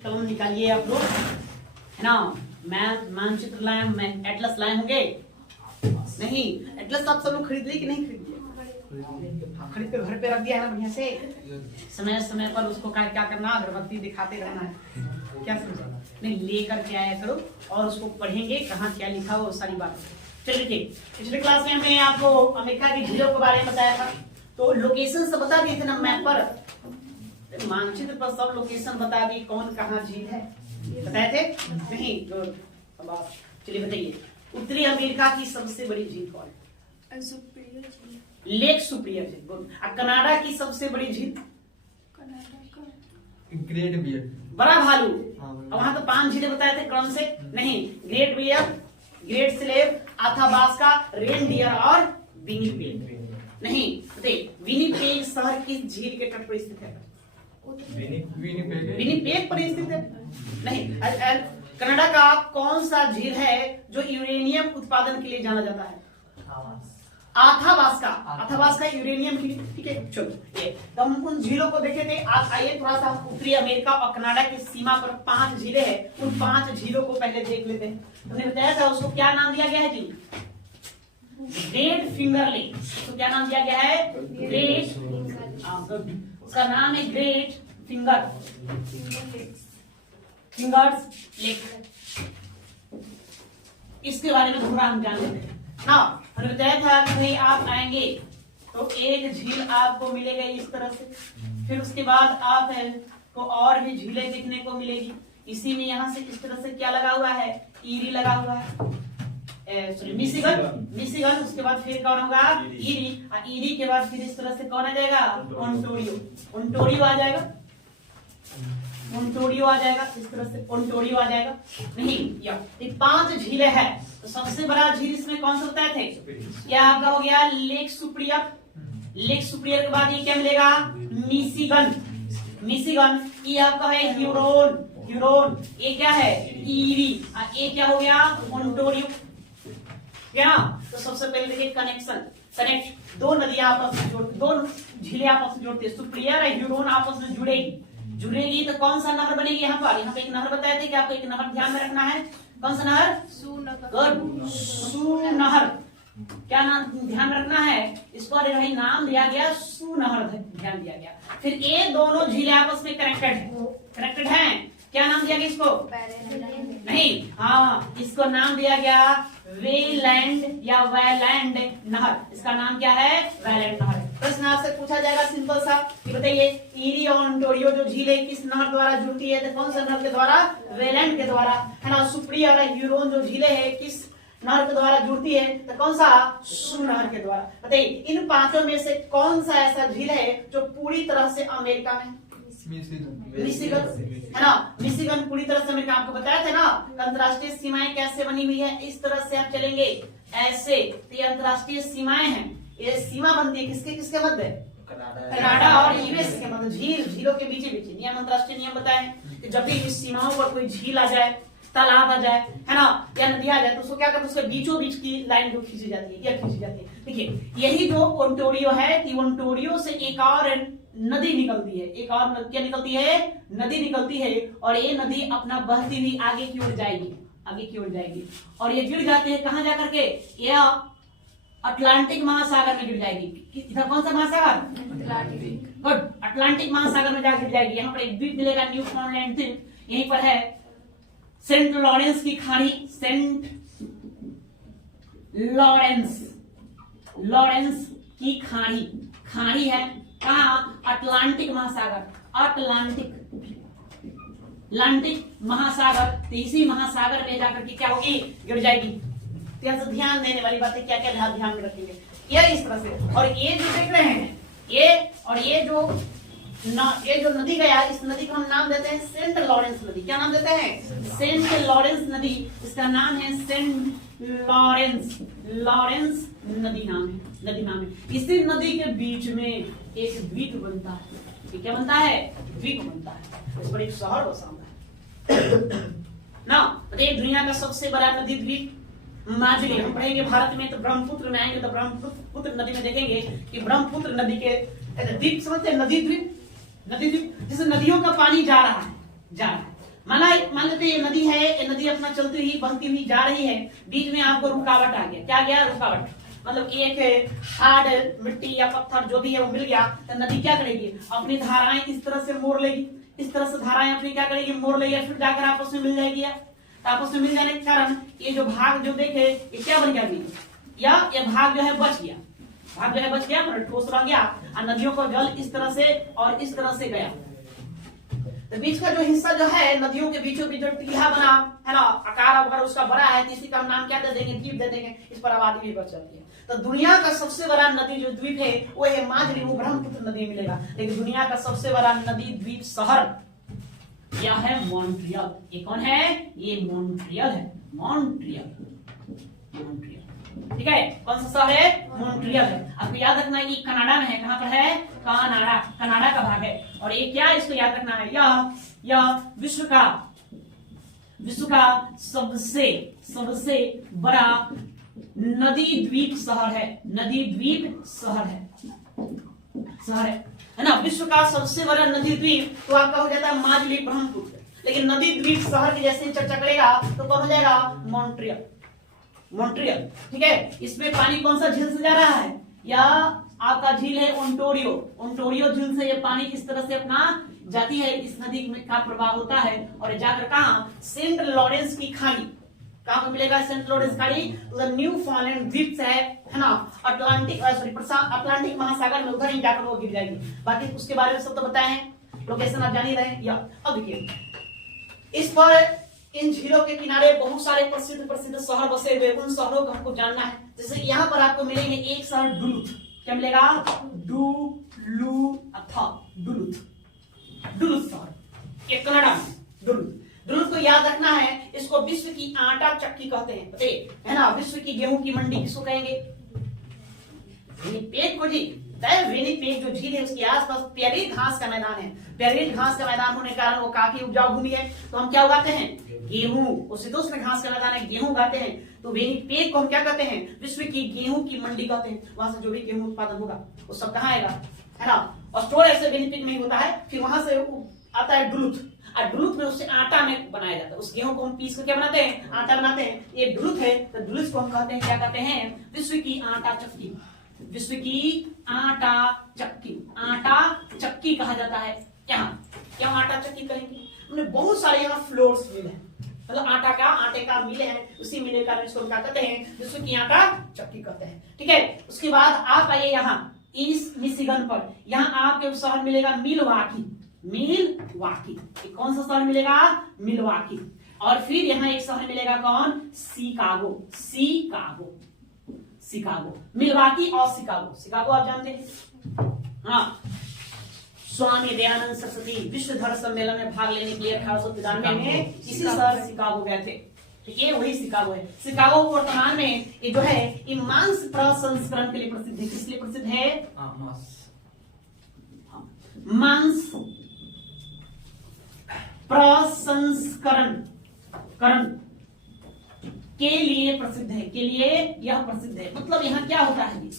कलम निकालिए आप लोग, है ना। मैं मानचित्र लाया, मैं एटलस लाए होंगे नहीं? एटलस आप सब लोग खरीद लिए कि नहीं खरीद लिए? खरीद के घर पे रख दिया है ना बढ़िया से। समय समय पर उसको क्या करना, अगरबत्ती दिखाते रहना है। क्या समझा? नहीं, लेकर के आया करो और उसको पढ़ेंगे कहाँ क्या लिखा हो सारी बात। चलिए ठीक, पिछले क्लास में हमने आपको अमेरिका की झीलों के बारे में बताया था, तो लोकेशन सब बता दिए थे ना मैप पर, मानचित्र पर सब लोकेशन बता दी, कौन कहाँ झील है बताए थे नहीं? तो अब आप चलिए बताइए, उत्तरी अमेरिका की सबसे बड़ी झील कौन है? सुप्रियर झील, लेक सुप्रियर झील। बोल। कनाडा की सबसे बड़ी झील? ग्रेट बियर, बड़ा भालू। हाँ, अब वहां तो 5 झीलें बताए थे क्रम से, नहीं? Great Bear, Great Slave, Athabasca, Reindeer और विनिपेग। नहीं बताइए, विनिपेग शहर किस झील के तट पर स्थित है? विनिपेग पर स्थित है। नहीं, कनाडा का कौन सा झील है जो यूरेनियम उत्पादन के लिए जाना जाता है? आथाबास्का। आथाबास्का यूरेनियम की, ठीक है। चलो ये तो हम उन झीलों को देखे थे। आज आइए थोड़ा सा उत्तरी अमेरिका और कनाडा की सीमा पर 5 झीलें हैं, उन 5 झीलों को पहले देख लेते हैं। हमने बताया था उसको क्या नाम दिया गया है जी? Great finger lake. तो क्या नाम दिया गया है? ग्रेट, उसका नाम है ग्रेट फिंगर्स लेक। इसके बारे में थोड़ा हम जान लेते हैं। हाँ, हमने बताया था कि भाई आप आएंगे तो एक झील आपको मिलेगा इस तरह से, फिर उसके बाद आप को और भी झीलें देखने को मिलेगी। इसी में यहाँ से इस तरह से क्या लगा हुआ है? ईरी लगा हुआ है, सॉरी मिशिगन। उसके बाद फिर कौन होगा? ईरी। और ईरी के बाद फिर इस तरह से कौन आ जाएगा? ओंटारियो आ जाएगा। ओंटारियो आ जाएगा, इस तरह से ओंटारियो आ जाएगा। नहीं, ये 5 झीलें हैं। तो सबसे बड़ा झील इसमें कौन सा बताए थे? क्या आपका हो गया? Lake superior. लेक सुप्रियर के बाद ये क्या मिलेगा? मिशिगन। ये आपका है ह्यूरोन। ये क्या है? ईरी। और ये क्या हो गया? ओंटारियो। क्या? तो सबसे पहले देखिए कनेक्ट। दो नदियां आपस में जोड़, दो झीलें आपस में जोड़ती है। सुप्रियर और ह्यूरोन आपस में जुड़ेगी तो कौन सा नहर बनेगी? यहाँ पे एक नहर बताए थे कि आपको एक नहर ध्यान में रखना है। कौन सा नहर? सू नहर। क्या नाम ध्यान रखना है? इसको अरे भाई नाम दिया गया सू नहर, ध्यान दिया गया। फिर ये दोनों झीलें आपस में कनेक्टेड हैं। क्या नाम दिया गया इसको? नहीं, हाँ, इसको नाम दिया गया वेलैंड या वैलैंड नहर। इसका नाम क्या है? वैलैंड नहर। प्रश्न आपसे पूछा जाएगा सिंपल सा कि बताइए ईरी और ओंटारियो जो झील है किस नहर द्वारा जुड़ती है? तो कौन सा नहर के द्वारा? वेलैंड के द्वारा, है ना। सुप्रियर और ह्यूरोन जो झीलें है किस नहर के द्वारा जुड़ती है? तो कौन सा? सू नहर के द्वारा। बताइए इन 5 में से कौन सा ऐसा झील है जो पूरी तरह से अमेरिका में? मिशिगन, है ना। मिशिगन पूरी तरह से अमेरिका। आपको बताया था ना अंतरराष्ट्रीय सीमाएं कैसे बनी हुई है? इस तरह से आप चलेंगे ऐसे, तो ये अंतरराष्ट्रीय सीमाएं हैं। ये सीमा बनती है किसके मध्य? कनाडा और यूएस के मध्य। झीलों के बीच नियम, अंतरराष्ट्रीय नियम बताए कि जब भी इस सीमाओं पर कोई झील आ जाए, तालाब आ जाए, है ना, या नदी आ जाए, तो उसको क्या करते हैं? उसके बीचों बीच की लाइन जो खींची जाती है, या खींची जाती है। देखिए यही जो ओंटारियो है कि ओंटारियो से एक और नदी निकलती है, एक और क्या निकलती है? नदी निकलती है। और ये नदी अपना बहती हुई आगे की ओर जाएगी और ये जुड़ जाते हैं कहाँ जाकर के? यह अटलांटिक महासागर में जुड़ जाएगी। इधर कौन सा महासागर? गुड, अटलांटिक महासागर में जाकर जुड़ जाएगी। यहाँ पर एक द्वीप मिलेगा, न्यूफाउंडलैंड द्वीप, यहीं पर है। सेंट लॉरेंस की खाड़ी, सेंट लॉरेंस की खाड़ी है कहाँ? अटलांटिक महासागर, अटलांटिक महासागर। तो इसी महासागर में जाकर के क्या होगी? जुड़ जाएगी। तो ध्यान देने वाली बातें क्या क्या ध्यान में रखेंगे? ये इस तरह से। और ये जो देख रहे हैं, ये जो नदी गया, इस नदी को हम नाम देते हैं सेंट लॉरेंस नदी। क्या नाम देते हैं? सेंट लॉरेंस नदी। इसका नाम है सेंट लॉरेंस नदी नाम है। इसी नदी के बीच में एक द्वीप बनता है। क्या बनता है? द्वीप बनता है। इस पर एक शहर बसाता है ना। बताइए दुनिया का सबसे बड़ा नदी द्वीप माजुली। हम पढ़ेंगे भारत में तो ब्रह्मपुत्र में आएंगे तो ब्रह्मपुत्र नदी में देखेंगे कि ब्रह्मपुत्र नदी के द्वीप समझते हैं? नदी द्वीप, जैसे नदियों का पानी जा रहा है, मान लेते ये नदी है, ये नदी अपना चलती हुई बहती हुई जा रही है, बीच में आपको रुकावट आ गया। क्या गया? रुकावट। मतलब एक हार्ड मिट्टी या पत्थर जो भी है वो मिल गया, तो नदी क्या करेगी? अपनी धाराएं इस तरह से मोड़ लेगी, इस तरह से धाराएं अपनी क्या करेगी? मोड़ लेगी, फिर जाकर आपस में मिल जाएगी। आपस में मिल जाने के कारण ये जो भाग जो देखे ये क्या बन गया? या ये भाग जो है बच गया, भाग जो है बच गया, मतलब ठोस रह गया, और नदियों का जल इस तरह से और इस तरह से गया। तो बीच का जो हिस्सा जो है नदियों के बीचों बीच जो टीला बना है ना, आकार अगर उसका बड़ा है तो इसी का नाम क्या दे देंगे? द्वीप दे देंगे। इस पर आबादी भी बच जाती है। तो दुनिया का सबसे बड़ा नदी जो द्वीप है वो है माजरी, वो ब्रह्मपुत्र नदी मिलेगा। लेकिन दुनिया का सबसे बड़ा नदी द्वीप शहर यह है मॉन्ट्रियल। ये कौन है? ये मॉन्ट्रियल है। मॉन्ट्रियल, ठीक है। कौन सा शहर है? मॉन्ट्रियल है। आपको याद रखना है कि कनाडा में है। कहां पर है? कनाडा, कनाडा का भाग है। और ये क्या, इसको याद रखना है, यह विश्व का सबसे बड़ा नदी द्वीप शहर है। नदी द्वीप शहर है ना। विश्व का सबसे बड़ा नदी द्वीप तो आपका हो जाता है माजुली, ब्रह्मपुत्र। लेकिन नदी द्वीप शहर की जैसे चर्चा करेगा तो कौन हो जाएगा? मॉन्ट्रियल, ठीक है। इसमें पानी कौन सा झील से जा रहा है? या आपका झील है ओंटारियो। ओंटारियो झील से ये पानी इस तरह से अपना जाती है, इस नदी का प्रवाह होता है और जाकर कहां? सेंट लॉरेंस की खाड़ी। कहां पर मिलेगा सेंट लॉरेंस खाड़ी? तो न्यू फॉनलैंड द्वीप है ना, अटलांटिक महासागर में, उधर ही जाकर वो गिर जाएगी। बाकी उसके बारे में सब तो बताए हैं, लोकेशन आप जान ही रहे। या अब देखिए, इस पर इन झीलों के किनारे बहुत सारे प्रसिद्ध शहर बसे हुए। उन शहरों को हमको जानना है। जैसे यहाँ पर आपको मिलेंगे एक शहर डुलुथ। क्या मिलेगा? डुलुथ शहर, ये कनाडा में। डुलुथ को याद रखना है। इसको विश्व की आटा चक्की कहते हैं, है ना। विश्व की गेहूं की मंडी किसको कहेंगे? विनिपेग को जी। विनिपेग जो झील है उसके आसपास प्यारी घास का मैदान है। प्यारी घास का मैदान होने के कारण वो काफी उपजाऊ भूमि है। तो हम क्या उगाते हैं? गेहूं। उसी घास का मैदान है, गेहूं उगाते हैं। तो विनिपेग को हम क्या कहते हैं? विश्व की गेहूं की मंडी कहते हैं। वहां से जो भी गेहूं उत्पादन होगा वो सब कहाँ आएगा? है ना। और स्टोर ऐसे विनिपेग में ही होता है। फिर वहां से आता है डुलुथ, और डुलुथ में उससे आटा में बनाया जाता है। उस गेहूं को हम पीस कर क्या बनाते हैं? आटा बनाते हैं। ये डुलुथ है, तो डुलुथ को हम कहते हैं, क्या कहते हैं? विश्व की आटा चक्की। विश्व की आटा चक्की कहा जाता है। क्यों आटा चक्की कहेंगे? हमने बहुत सारे यहाँ फ्लोर्स मिल है, मतलब आटे का मिल है। उसी मिल का इसको क्या कहते हैं? विश्व की आटा चक्की कहते हैं, ठीक है। उसके बाद आप आइए यहाँ ईस्ट मिशिगन पर। यहाँ आपके शहर मिलेगा मिलवाकी। कौन सा शहर मिलेगा? मिलवाकी। और फिर यहाँ एक शहर मिलेगा कौन? शिकागो। मिलवाकी और शिकागो आप जानते हैं। हाँ, स्वामी दयानंद सरस्वती विश्व धर्म सम्मेलन में भाग लेने के लिए 1893 में इसी शहर शिकागो गए थे। ठीक है, वही शिकागो है। शिकागो वर्तमान में ये जो है ये मांस प्रसंस्करण के लिए प्रसिद्ध है। किस लिए प्रसिद्ध है? मांस प्रसंस्करण के लिए प्रसिद्ध है। के लिए यह प्रसिद्ध है। मतलब यहाँ क्या होता है?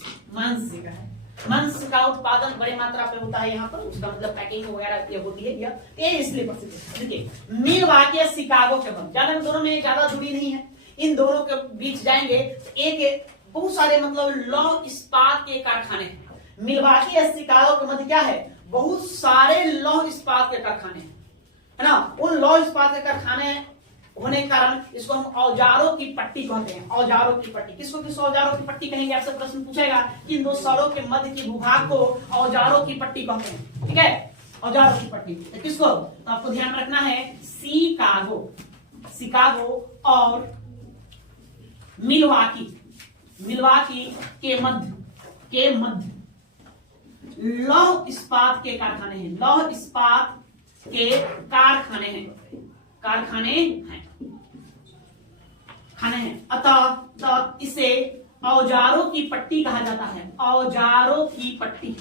मांस का उत्पादन बड़ी मात्रा पे होता है यहाँ पर। उसका मतलब पैकिंग वगैरह होती है। ये इसलिए प्रसिद्ध है। देखिए, मिलवाकी या शिकागो के बाद ज्यादा दोनों में ज्यादा दूरी नहीं है। इन दोनों के बीच जाएंगे तो एक बहुत सारे मतलब लौह इस्पात के कारखाने हैं। मिलवाकी या शिकागो के मध्य क्या है? बहुत सारे लौह इस्पात के कारखाने हैं, है ना। उन लौह इस्पात के कारखाने होने के कारण इसको हम औजारों की पट्टी कहते हैं। औजारों की पट्टी किस औजारों की पट्टी कहेंगे? आपसे प्रश्न पूछेगा कि इन दो शहरों के मध्य की भूभाग को औजारों की पट्टी कहते हैं, ठीक है। औजारों की पट्टी तो किसको? तो आपको ध्यान रखना है शिकागो और मिलवाकी के मध्य लौह इस्पात के कारखाने हैं। लौह इस्पात के कारखाने हैं। अतः इसे औजारों की पट्टी कहा जाता है। औजारों की पट्टी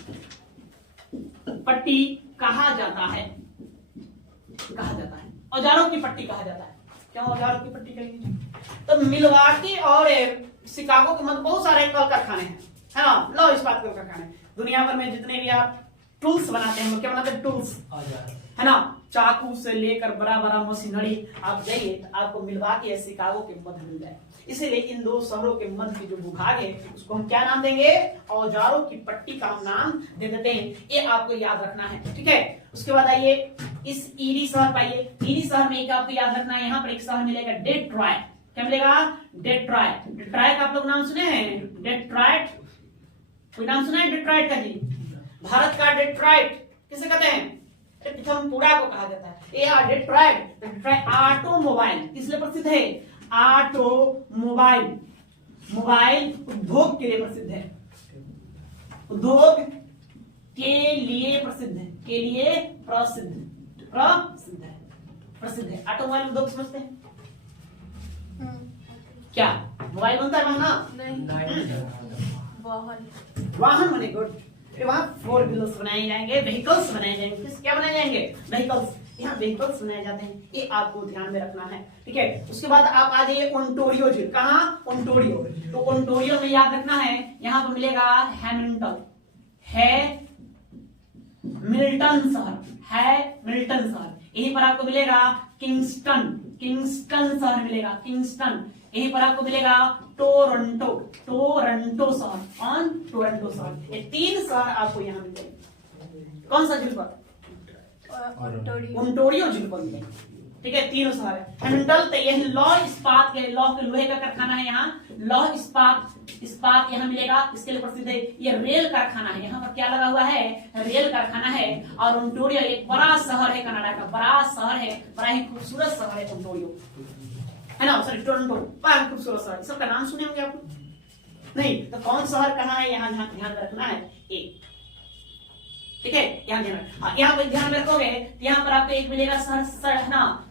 कहा जाता है। औजारों की पट्टी कहा जाता है। क्यों औजारों की पट्टी कहेंगे? तो मिलवाकी और शिकागो के मध्य बहुत सारे कल कारखाने हैं, है ना। लौह इस्पात कल कारखाने दुनिया भर में जितने भी आप टूल्स बनाते हैं हम लोग। क्या बनाते हैं? टूल्स, है ना। चाकू से लेकर बड़ा बड़ा मशीनरी आप जाइए तो आपको मिलवाकी या शिकागो के मध्य मिल जाए। इसीलिए इन दो शहरों के मध्य की जो भूभाग है उसको हम क्या नाम देंगे? औजारों की पट्टी का हम नाम दे देते हैं। ये आपको याद रखना है, ठीक है। उसके बाद आइए इस ईरी शहर पाइए। ईरी शहर में एक आपको याद रखना है, यहाँ पर एक शहर मिलेगा डेट्रॉयट। क्या मिलेगा? डेट्रॉयट। डेट्रॉयट आप लोग नाम सुने हैं? डेट्रॉयट, कोई नाम सुना है डेट्रॉयट का? जी, भारत का डेट्रॉयट किसे कहते हैं? पिथमपुरा को कहा जाता है। ये डेट्रॉयट, डेट्रॉयट ऑटोमोबाइल किस लिए प्रसिद्ध है? ऑटोमोबाइल, मोबाइल उद्योग के लिए प्रसिद्ध है। उद्योग के लिए प्रसिद्ध है, के लिए प्रसिद्ध, प्रसिद्ध है, प्रसिद्ध है। ऑटोमोबाइल उद्योग समझते हैं क्या? मोबाइल बनता है वहां? नहीं, वाहन बने। गुड। वहां 4 व्हीलर्स बनाए जाएंगे, व्हीकल्स बनाए जाएंगे। किस क्या बनाए जाएंगे? व्हीकल्स। यहाँ व्हीकल्स बनाए जाते हैं, ये आपको ध्यान में रखना है, ठीक है। उसके बाद आप आ जाइए ओंटारियो झील। कहाँ? ओंटारियो। तो ओंटारियो में याद रखना है, यहाँ पर मिलेगा हैमिल्टन, है मिल्टन शहर, है मिल्टन शहर। यहीं पर आपको मिलेगा किंगस्टन, किंगस्टन शहर मिलेगा, किंगस्टन। यहीं पर आपको मिलेगा टोरंटो, टोरंटो शहर, ऑन टोरंटो शहर। ये 3 शहर आपको यहाँ मिल जाएंगे। कौन सा झील पर? ओंटारियो झील पर मिलेंगे, ठीक है। 3 शहर है। हैमिल्टन तो ये लौह इस्पात के, लौह के लोहे का कारखाना है यहाँ, लौह इस्पात, इस्पात यहाँ मिलेगा, इसके लिए प्रसिद्ध है। ये रेल कारखाना है, यहाँ पर क्या लगा हुआ है? रेल कारखाना है। और ओंटारियो एक बड़ा शहर है, कनाडा का बड़ा शहर है, बड़ा ही खूबसूरत शहर है ओंटारियो, है ना। सॉरी, टोरंटो, बड़ा खूबसूरत शहर। सबका नाम सुने होंगे आप? नहीं तो कौन शहर कहाँ है यहाँ ध्यान रखना है, एक, ठीक है। यहाँ ध्यान, यहाँ पर ध्यान रखोगे तो यहाँ पर आपको एक मिलेगा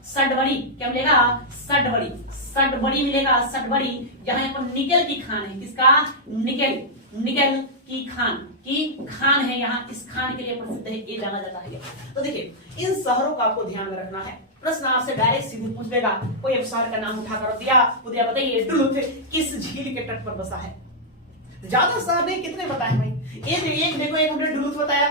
सडबरी। क्या मिलेगा? सडबरी, सडबरी मिलेगा, सडबरी। यहाँ पर निकल की खान है। किसका? निकल, निकल की खान है यहाँ। इस खान के लिए प्रसिद्ध है, ये जाना जाता है। तो देखिए इन शहरों का आपको ध्यान में रखना है। प्रश्न आपसे डायरेक्ट सीधे पूछ देगा, कोई एक शहर का नाम उठाकर दिया, बताइए डुलुथ किस झील के तट पर बसा है? ज्यादा शहर नहीं, कितने बताए भाई? एक देखो, एक हमने डुलुथ बताया,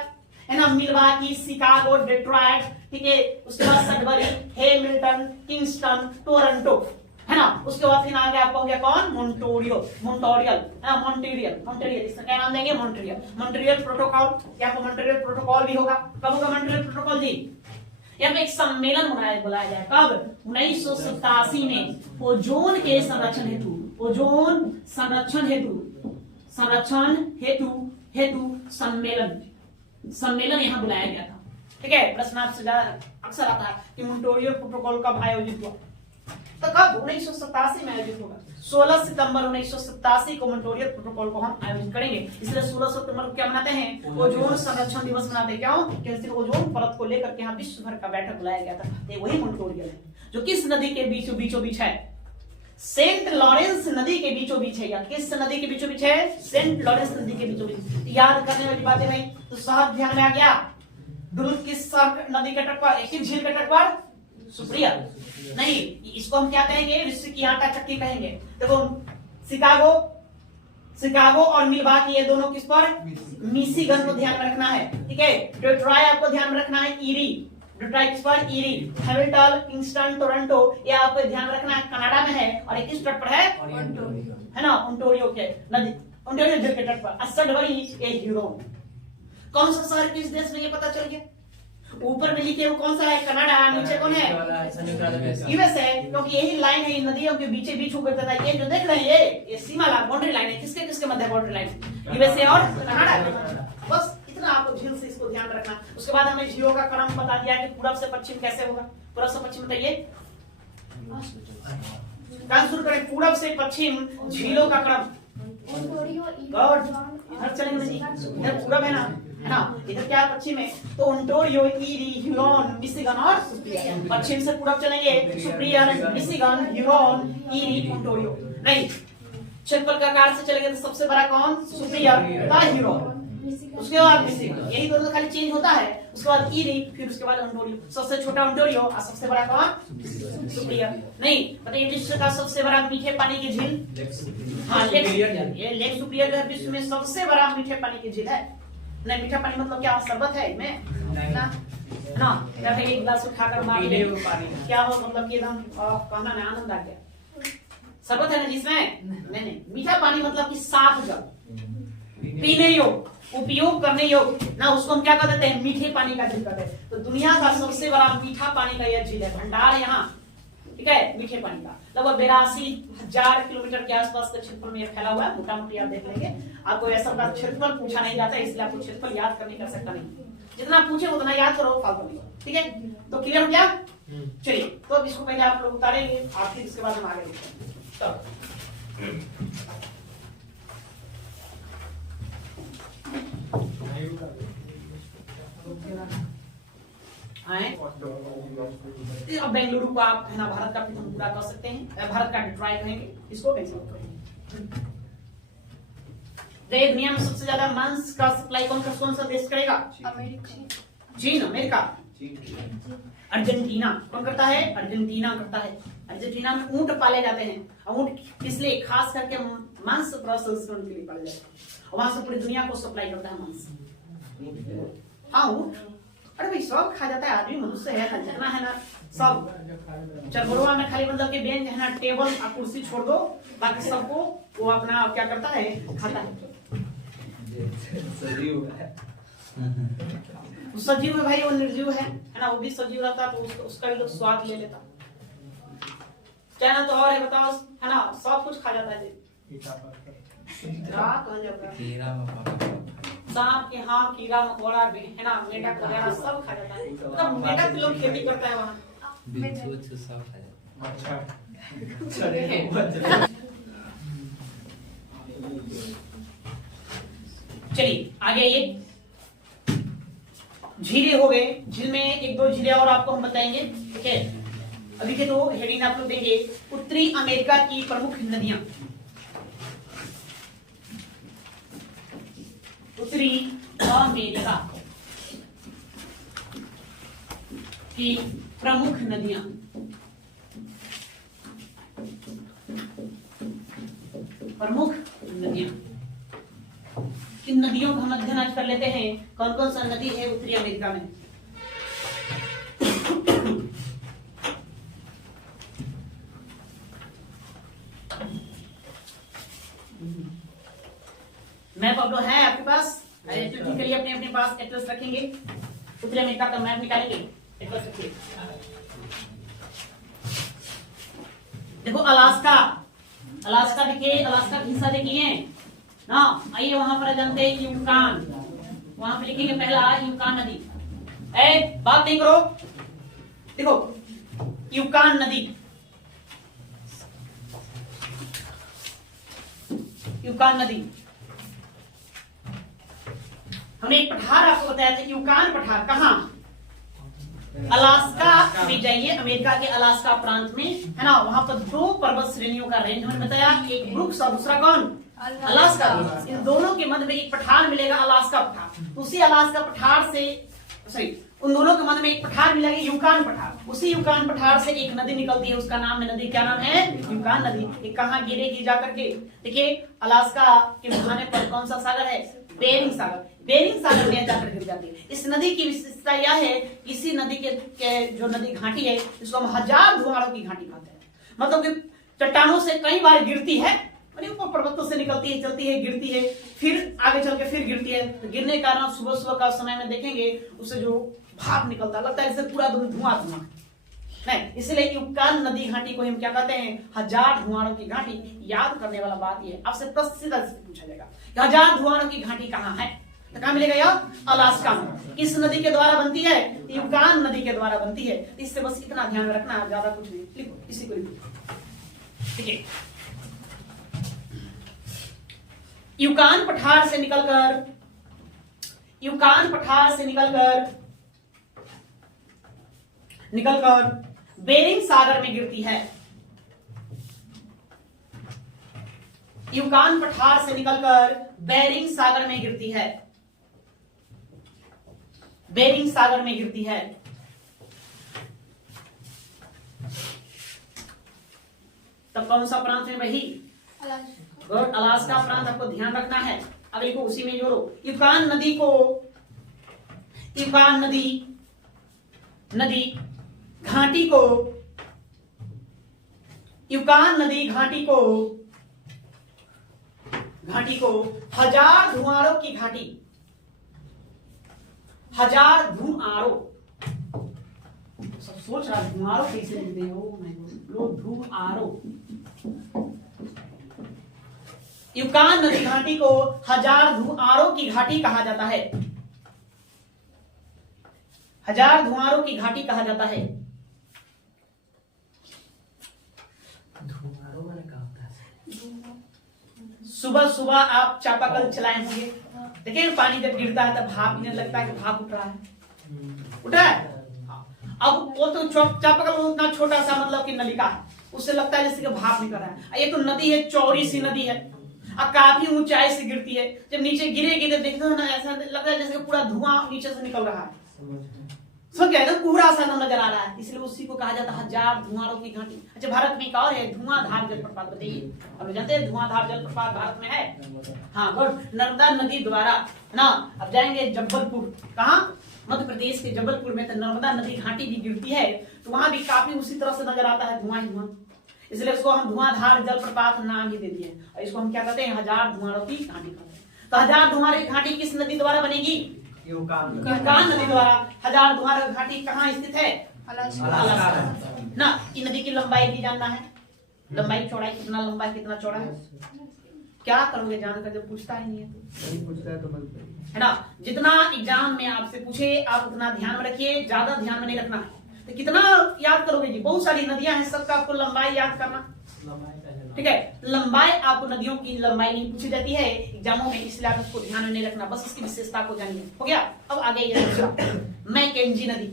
है ना। मिलवाकी, शिकागो, डेट्रॉयट, ठीक है। उसके बाद सडबरी, हैमिल्टन, किंगस्टन, टोरंटो, है ना। उसके बाद फिर आगे आपको हो गया कौन? मोंटोरियो, मोंटोरियल, मॉन्ट्रियल, मॉन्ट्रियल। इसका क्या नाम देंगे? Montreal, Montreal protocol. क्या मॉन्ट्रियल प्रोटोकॉल भी होगा? कब होगा मॉन्ट्रियल प्रोटोकॉल जी? यहाँ पे एक सम्मेलन बुलाया जाए, कब? 1987 में ओजोन के संरक्षण हेतु, ओजोन संरक्षण हेतु, संरक्षण हेतु सम्मेलन यहाँ बुलाया गया था, ठीक है। प्रश्न आपसे अक्सर आता है कि मोंट्रियल प्रोटोकॉल कब आयोजित हुआ? तो कब? 1987 में आयोजित होगा। 16 सितंबर 1987 को मोंट्रियल प्रोटोकॉल को हम आयोजित करेंगे। इसलिए 16 सितंबर को क्या मनाते हैं? ओजोन संरक्षण दिवस मनाते हैं। क्यों? क्योंकि ओजोन परत को लेकर के यहाँ विश्व भर का बैठक बुलाया गया था। तो वही मोंट्रियल है, जो किस नदी के बीचों बीच है? सेंट लॉरेंस नदी के बीचों बीच है। या किस नदी के बीचों बीच है? सेंट लॉरेंस नदी के बीचों बीच। याद करने वाली बात है भाई। तो शहर ध्यान में आ गया। डुलुथ किस नदी के तट पर? एक झील के तट पर? सुप्रिया नहीं, इसको हम क्या कहेंगे? विश्व की आटा चक्की कहेंगे। देखो शिकागो, शिकागो और मिलवाकी, ये दोनों किस पर? मिशिगन को ध्यान में रखना है, ठीक है। डेट्रॉयट आपको ध्यान में रखना है, ईरी, डेट्रॉयट किस पर? ईरी। हैमिल्टन, किंगस्टन, टोरंटो, ये आपको ध्यान रखना है, कनाडा में है। और एक किस तट पर है? है ना, ओंटारियो के नदी, ओंटारियो झील के तट पर। सडबरी ये ह्यूरोन। कौन सा शहर किस देश में? ये पता चल गया। ऊपर में लिखे वो कौन सा है? कनाडा। नीचे कौन है? यूएसए, क्योंकि यही लाइन है नदियों के बीचे बीच होकर जाता है। ये जो देख रहे हैं ये सीमा बाउंड्री लाइन है। किसके किसके मध्य बाउंड्री लाइन? यूएसए और कनाडा के। बस इतना आपको झील से इसको ध्यान रखना। उसके बाद हमें झीलों का क्रम बता दिया कि पूरब से पश्चिम कैसे होगा। पूरब से पश्चिम बताइए, कहां शुरू करें? पूरब से पश्चिम झीलों का क्रम। इधर चलेंगे, इधर पूरब है ना, इधर क्या पश्चिम है? तो ओंटारियो, ईरी, ह्यूरोन, मिशिगन और सुप्रिया। पश्चिम से पूरब चलेंगे, Supriya, Michigan, Huron, eerie, Ontario. नहीं, क्षेत्रफल से चलेंगे तो सबसे बड़ा कौन? सुप्रिया, ह्यूरोन, उसके बाद मिशिगन। यही दोनों खाली चेंज होता है। उसके बाद ईरी, फिर उसके बाद ओंटारियो। सबसे छोटा ओंटारियो और सबसे बड़ा कौन? सुप्रिया। नहीं बताइए विश्व का सबसे बड़ा मीठे पानी की झील? हाँ, लेक सुप्रिया। ये लेक सुप्रिया जो है विश्व में सबसे बड़ा मीठे पानी की झील है। नहीं, मीठा पानी मतलब क्या शरबत है इसमें ना, या फिर एक गिलास उठाकर मार ले क्या हो, मतलब कि एकदम कहना ना आनंद आ गया, शरबत है ना जिसमें। नहीं, मीठा पानी मतलब कि साफ जल, पीने योग, उपयोग करने योग ना, उसको हम क्या कर देते हैं, मीठे पानी का झील कहते हैं। तो दुनिया का सबसे बड़ा मीठा पानी का यह झील है, भंडार है यहाँ, ठीक है, मीठे पानी का। लगभग 82,000 किलोमीटर के आसपास के क्षेत्रफल में फैला हुआ है, मोटा मोटी आप देख लेंगे। आपको ऐसा का क्षेत्रफल पूछा नहीं जाता, इसलिए आपको क्षेत्रफल याद करने कर सकता नहीं, जितना पूछे उतना याद करो, फालतू नहीं, ठीक है। तो क्लियर हो गया। चलिए, तो अब इसको पहले आप लोग उतारेंगे, फिर इसके बाद हम आगे देखते हैं। अब बेंगलुरु को आप है ना भारत का प्रथम पूरा कर सकते हैं, भारत का डिट्रॉइट कहेंगे इसको, बेंगलुरु कहेंगे। दुनिया में सबसे ज्यादा मांस का सप्लाई कौन सा देश करेगा? चीन, अमेरिका, अर्जेंटीना। कौन करता है? अर्जेंटीना करता है। अर्जेंटीना में ऊंट पाले जाते हैं, ऊंट इसलिए खास करके मांस प्रसंस्करण के लिए पाले जाते हैं, वहां से पूरी दुनिया को सप्लाई करता है मांस। हाँ, ऊंट, अरे भाई सब खा जाता है, आदमी मनुष्य है ना, जितना है ना सब। चरगोरवा में खाली मतलब कि बेंच है ना, टेबल और कुर्सी छोड़ दो, बाकी सबको वो अपना क्या करता है, खाता है। सजीव है भाई, वो निर्जीव है ना, वो भी सजीव रहता तो उसका भी लोग स्वाद ले लेता। चाइना तो और है, बताओ है ना, सब कुछ खा जाता है। सांप के, हाँ, कीड़ा मकोड़ा भी है ना, मेढक वगैरह सब खा जाता है। मतलब मेढक लोग खेती करता है वहाँ। चलिए आगे, ये झीलें हो गए, झील में एक दो झीलें और आपको हम बताएंगे, ठीक है। अभी के तो हेडिंग आप लोग देंगे, उत्तरी अमेरिका की प्रमुख नदियां, उत्तरी अमेरिका की प्रमुख नदियां, प्रमुख नदियां। इन नदियों का हम अध्ययन आज कर लेते हैं, कौन कौन सा नदी है उत्तरी अमेरिका में। मैप अब है आपके पास, एक्टिविटी के लिए अपने अपने पास एटलस रखेंगे, उत्तरी अमेरिका का मैप निकालेंगे, एटलस रखिए। देखो अलास्का, अलास्का देखिए, अलास्का का हिस्सा देखिए ना, आइए वहां पर जानते हैं यूकान, वहां पे लिखेंगे पहला यूकान नदी। बात नहीं करो, देखो यूकान नदी, यूकान नदी। हमने एक पठार आपको बताया था, यूकान पठार कहाँ? अलास्का में जाइए, अमेरिका के अलास्का प्रांत में है ना, वहां पर दो पर्वत श्रेणियों का रेंज हमने बताया, एक ब्रुक्स और दूसरा कौन? अलास्का। इन दोनों के मध्य में एक पठार मिलेगा, अलास्का पठार। उसी अलास्का पठार से, सॉरी, उन दोनों के मध्य में एक पठार मिलेगा, यूकान पठार। उसी यूकान पठार से एक नदी निकलती है, उसका नाम है, नदी क्या नाम है? यूकान नदी। ये कहाँ गिरेगी जाकर के? देखिए अलास्का के मुहाने पर कौन सा सागर है? बेरिंग सागर। बेरिंग सागर में जाकर गिर जाती है। इस नदी की विशेषता यह है, इसी नदी के जो नदी घाटी है, इसको हम हजार धुआड़ों की घाटी कहते हैं। मतलब कि चट्टानों से कई बार गिरती है, ऊपर पर्वतों से निकलती है, चलती है, गिरती है, फिर आगे चल के फिर गिरती है। तो गिरने के कारण सुबह सुबह का समय में देखेंगे उससे जो भाप निकलता लगता है, इससे पूरा धुआं नहीं, इसलिए यूकान नदी घाटी को हम क्या कहते हैं? हजार धुआड़ों की घाटी। याद करने वाला बात यह, आपसे सीधा पूछा जाएगा हजार धुआड़ों की घाटी कहाँ है, तो कहाँ मिलेगा? यह अलास्का में। किस नदी के द्वारा बनती है? यूकान नदी के द्वारा बनती है। इससे बस इतना ध्यान में रखना, ज्यादा कुछ नहीं, लिखो इसी को लिखो, ठीक है। यूकान पठार से निकलकर, यूकान पठार से निकलकर बेरिंग सागर में गिरती है। यूकान पठार से निकलकर बेरिंग सागर में गिरती है, बेरिंग सागर में गिरती है। तब कौन सा प्रांत है वही? अलास्का प्रांत आपको ध्यान रखना है। अब लिखो उसी में जोड़ो, युकान नदी को, युकान नदी घाटी को, युकान नदी घाटी को हजार धुआरों की घाटी, हजार धुआरों, सब सोच रहा धुआरों कैसे लिखते हैं, ओ माय गॉड, धुआरों, युकान नदी घाटी को हजार धुआरों की घाटी कहा जाता है, हजार धुआरों की घाटी कहा जाता है। सुबह सुबह आप चापाकल चलाए होंगे, देखिए पानी जब गिरता है तब भाप नहीं लगता है कि भाप उठ रहा है, उठा है। अब वो तो चापाकल उतना छोटा सा मतलब कि नलिका है, उससे लगता है जैसे कि भाप निकल रहा है। ये तो नदी है, चौड़ी सी नदी है, अब काफी ऊंचाई से गिरती है, जब नीचे गिरेगी तो देखते हो ना ऐसा लगता है जैसे कि पूरा धुआं नीचे से निकल रहा है, समझ गए ना, पूरा सा नजर आ रहा है, इसलिए उसी को कहा जाता है हजार धुआरों की घाटी। अच्छा भारत में एक और है धुआंधार जलप्रपात, बताइए अब जानते हैं धुआंधार जलप्रपात भारत में है? हाँ गुड, नर्मदा नदी द्वारा ना। अब जाएंगे जबलपुर, कहाँ? मध्य प्रदेश के जबलपुर में तो नर्मदा नदी घाटी भी गिरती है, तो वहां भी काफी उसी तरह से नजर आता है धुआं ही धुआं, इसलिए उसको हम धुआंधार जलप्रपात नाम ही दे दिए। और इसको हम क्या कहते हैं? हजार धुआरों की घाटी कहते हैं। तो हजार धुआरों की घाटी किस नदी द्वारा बनेगी? युकान नदी द्वारा। हजार धुआरों की घाटी कहाँ स्थित है? अलास्का ना। इन नदी की लंबाई भी जानना है, लंबाई चौड़ाई कितना लंबा है कितना चौड़ा है, क्या करोगे जानकर जब पूछता ही नहीं है तो पूछता है तो है ना। जितना एग्जाम में आपसे पूछे आप उतना ध्यान में रखिए, ज्यादा ध्यान में नहीं रखना है। तो कितना याद करोगे जी, बहुत सारी नदियां हैं, सबका आपको लंबाई याद करना, ठीक है। लंबाई आपको नदियों की लंबाई नहीं पूछी जाती है एग्जामों में, इसलिए आप इसको ध्यान में नहीं रखना, बस इसकी विशेषता को जानिए। हो गया। अब आगे ये दूसरा, मैकेंजी नदी,